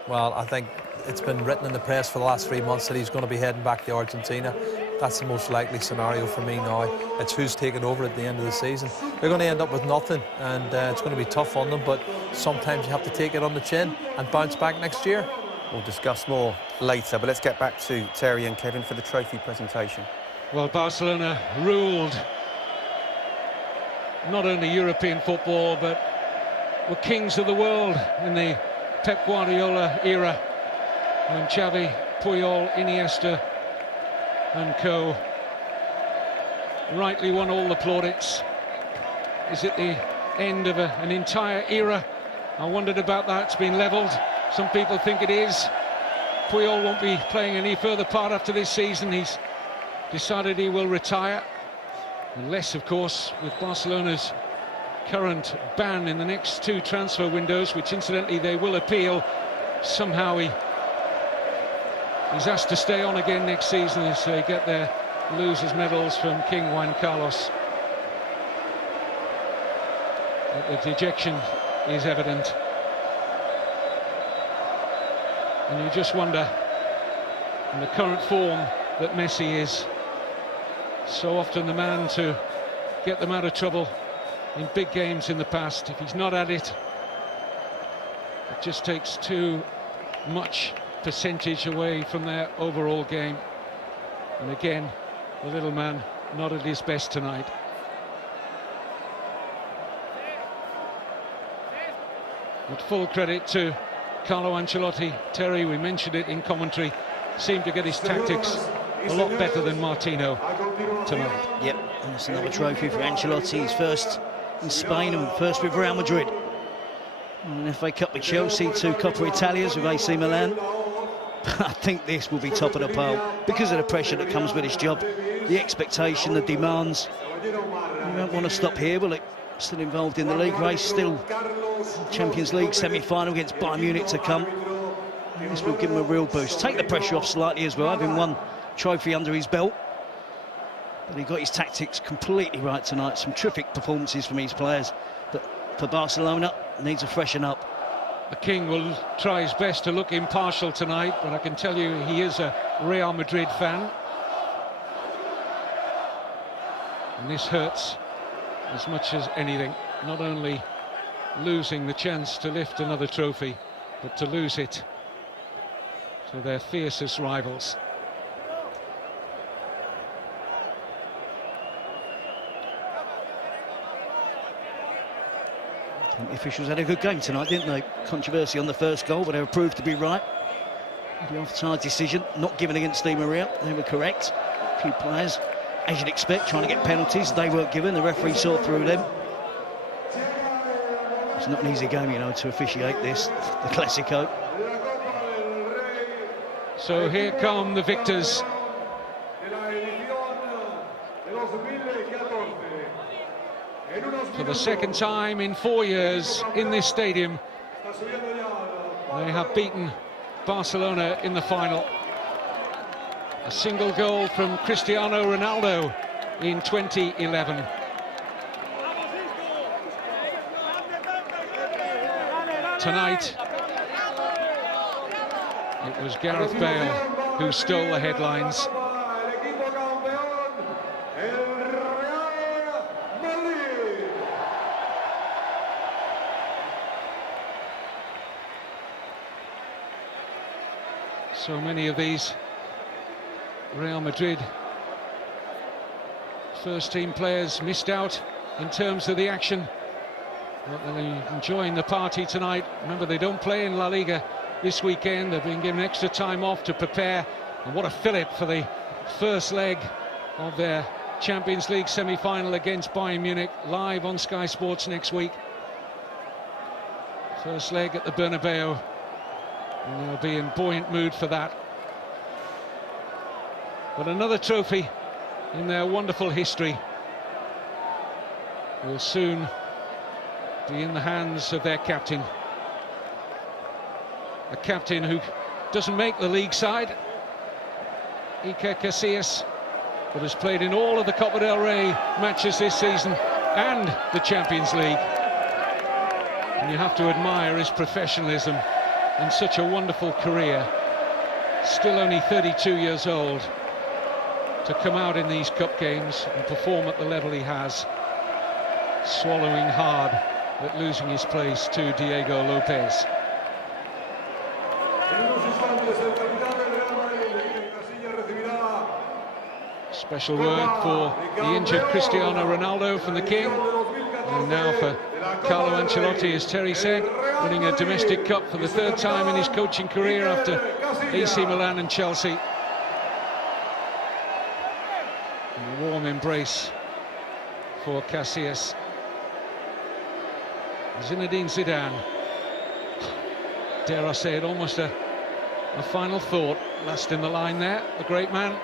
well, I think it's been written in the press for the last 3 months that he's going to be heading back to Argentina. That's the most likely scenario for me now. It's who's taking over at the end of the season. They're going to end up with nothing, and it's going to be tough on them, but sometimes you have to take it on the chin and bounce back next year. We'll discuss more later, but let's get back to Terry and Kevin for the trophy presentation. Well, Barcelona ruled not only European football, but were kings of the world in the Pep Guardiola era, when Xavi, Puyol, Iniesta and co rightly won all the plaudits. Is it the end of an entire era? I wondered about that. It's been levelled. Some people think it is. Puyol won't be playing any further part after this season. He's decided he will retire, unless, of course, with Barcelona's current ban in the next 2 transfer windows, which incidentally they will appeal, somehow he's asked to stay on again next season as they get their losers' medals from King Juan Carlos. But the dejection is evident, and you just wonder, in the current form that Messi is, so often the man to get them out of trouble in big games in the past. If he's not at it, it just takes too much percentage away from their overall game. And again, the little man not at his best tonight. But full credit to Carlo Ancelotti. Terry, we mentioned it in commentary, seemed to get his tactics a lot better than Martino tonight. Yep, and it's another trophy for Ancelotti. His first in Spain and first with Real Madrid. An FA Cup with Chelsea, 2 Copa Italias with AC Milan. But I think this will be top of the pile because of the pressure that comes with his job, the expectation, the demands. You don't want to stop here, will it? Still involved in the league race, still Champions League semi-final against Bayern Munich to come. This will give him a real boost. Take the pressure off slightly as well, having one trophy under his belt. But he got his tactics completely right tonight. Some terrific performances from his players. But for Barcelona, needs a freshen up. The King will try his best to look impartial tonight, but I can tell you he is a Real Madrid fan. And this hurts as much as anything. Not only losing the chance to lift another trophy, but to lose it to their fiercest rivals. The officials had a good game tonight, didn't they? Controversy on the first goal, but they were proved to be right. The offside decision, not given against Di Maria, they were correct. A few players, as you'd expect, trying to get penalties, they weren't given, the referee saw through them. It's not an easy game, you know, to officiate this, the Clásico. So here come the victors. For the second time in 4 years in this stadium, they have beaten Barcelona in the final. A single goal from Cristiano Ronaldo in 2011. Tonight, it was Gareth Bale who stole the headlines. So many of these Real Madrid first team players missed out in terms of the action. But they're enjoying the party tonight. Remember, they don't play in La Liga this weekend. They've been given extra time off to prepare. And what a fillip for the first leg of their Champions League semi-final against Bayern Munich, live on Sky Sports next week. First leg at the Bernabeu, and they'll be in buoyant mood for that. But another trophy in their wonderful history will soon be in the hands of their captain. A captain who doesn't make the league side, Iker Casillas, but has played in all of the Copa del Rey matches this season and the Champions League. And you have to admire his professionalism and such a wonderful career. Still only 32 years old, to come out in these cup games and perform at the level he has, swallowing hard at losing his place to Diego Lopez. Special word for the injured Cristiano Ronaldo from the King, and now for Carlo Ancelotti, as Terry said, winning a domestic cup for the third time in his coaching career after AC Milan and Chelsea. And a warm embrace for Casillas. Zinedine Zidane, dare I say it, almost a final thought last in the line there, the great man,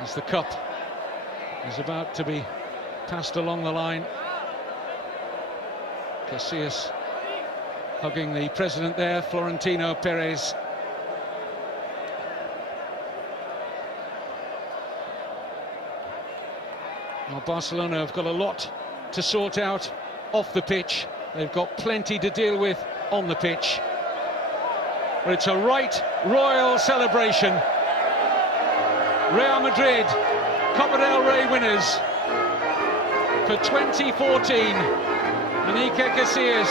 as the cup is about to be passed along the line. Casillas hugging the president there, Florentino Perez. Now Barcelona have got a lot to sort out off the pitch. They've got plenty to deal with on the pitch. But it's a right royal celebration. Real Madrid, Copa del Rey winners for 2014. And Iker Casillas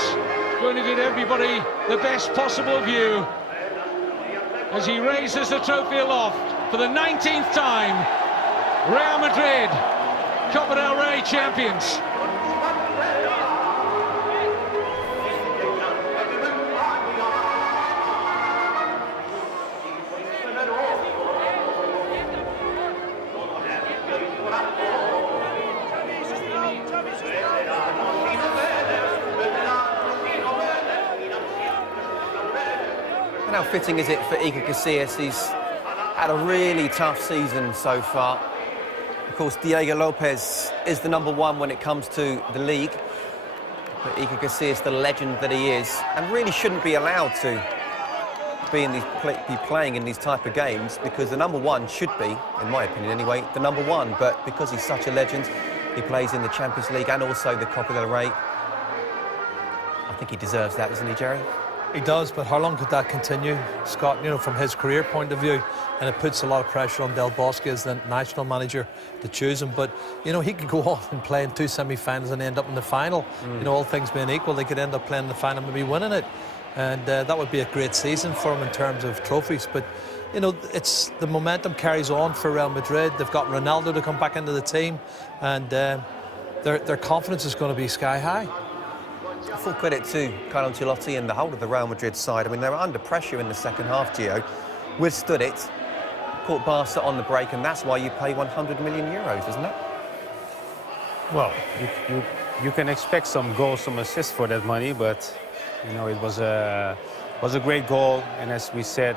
going to give everybody the best possible view as he raises the trophy aloft for the 19th time. Real Madrid, Copa del Rey champions. How fitting is it for Iker Casillas? He's had a really tough season so far. Of course, Diego Lopez is the #1 when it comes to the league. But Iker Casillas, the legend that he is, and really shouldn't be allowed to be playing in these type of games, because the #1 should be, in my opinion anyway, the #1. But because he's such a legend, he plays in the Champions League and also the Copa del Rey. I think he deserves that, doesn't he, Jerry? He does, but how long could that continue, Scott? You know, from his career point of view, and it puts a lot of pressure on Del Bosque as the national manager to choose him. But you know, he could go on and play in 2 semi-finals and end up in the final. You know, all things being equal, they could end up playing the final and maybe winning it, and that would be a great season for him in terms of trophies. But you know, it's the momentum carries on for Real Madrid. They've got Ronaldo to come back into the team, and their confidence is going to be sky high. Full credit to Carlo Ancelotti and the whole of the Real Madrid side. I mean, they were under pressure in the second half, Gio. Withstood it, caught Barca on the break, and that's why you pay 100 million euros, isn't it? Well, you can expect some goals, some assists for that money, but you know, it was a great goal. And as we said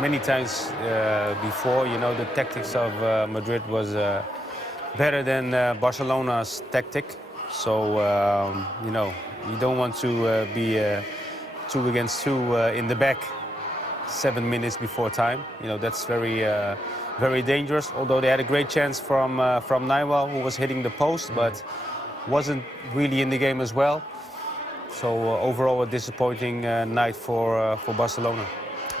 many times before, you know, the tactics of Madrid was better than Barcelona's tactic. So you know, you don't want to be 2 against 2 in the back 7 minutes before time. You know, that's very dangerous. Although they had a great chance from Naiwal, who was hitting the post, but wasn't really in the game as well. So overall, a disappointing night for Barcelona.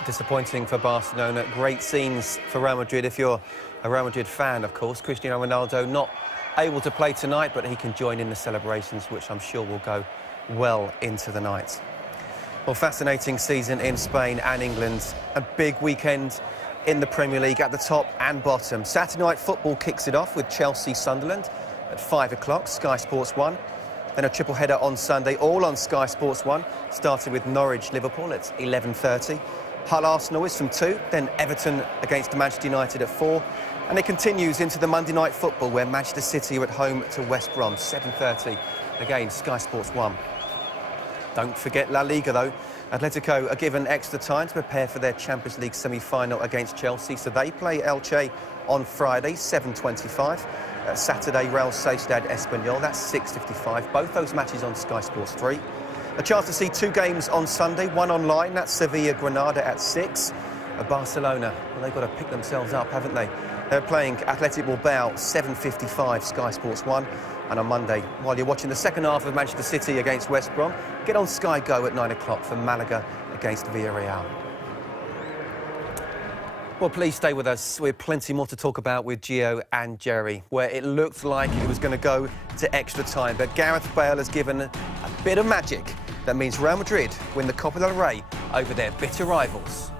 Disappointing for Barcelona. Great scenes for Real Madrid. If you're a Real Madrid fan, of course, Cristiano Ronaldo not able to play tonight, but he can join in the celebrations, which I'm sure will go well into the night. Well, fascinating season in Spain and England. A big weekend in the Premier League at the top and bottom. Saturday night football kicks it off with Chelsea-Sunderland at 5 o'clock, Sky Sports 1. Then a triple header on Sunday, all on Sky Sports 1, starting with Norwich-Liverpool at 11:30. Hull-Arsenal is from 2, then Everton against Manchester United at 4. And it continues into the Monday night football where Manchester City are at home to West Brom, 7:30. Again, Sky Sports 1. Don't forget La Liga, though. Atletico are given extra time to prepare for their Champions League semi-final against Chelsea. So they play Elche on Friday, 7:25. Saturday, Real Sociedad Espanyol, that's 6:55. Both those matches on Sky Sports 3. A chance to see 2 games on Sunday, one online, that's Sevilla-Granada at 6. Barcelona, well, they've got to pick themselves up, haven't they? They're playing Athletic Bilbao, 7:55, Sky Sports 1. And on Monday, while you're watching the second half of Manchester City against West Brom, get on Sky Go at 9 o'clock for Malaga against Villarreal. Well, please stay with us. We have plenty more to talk about with Gio and Jerry, where it looked like it was going to go to extra time. But Gareth Bale has given a bit of magic that means Real Madrid win the Copa del Rey over their bitter rivals.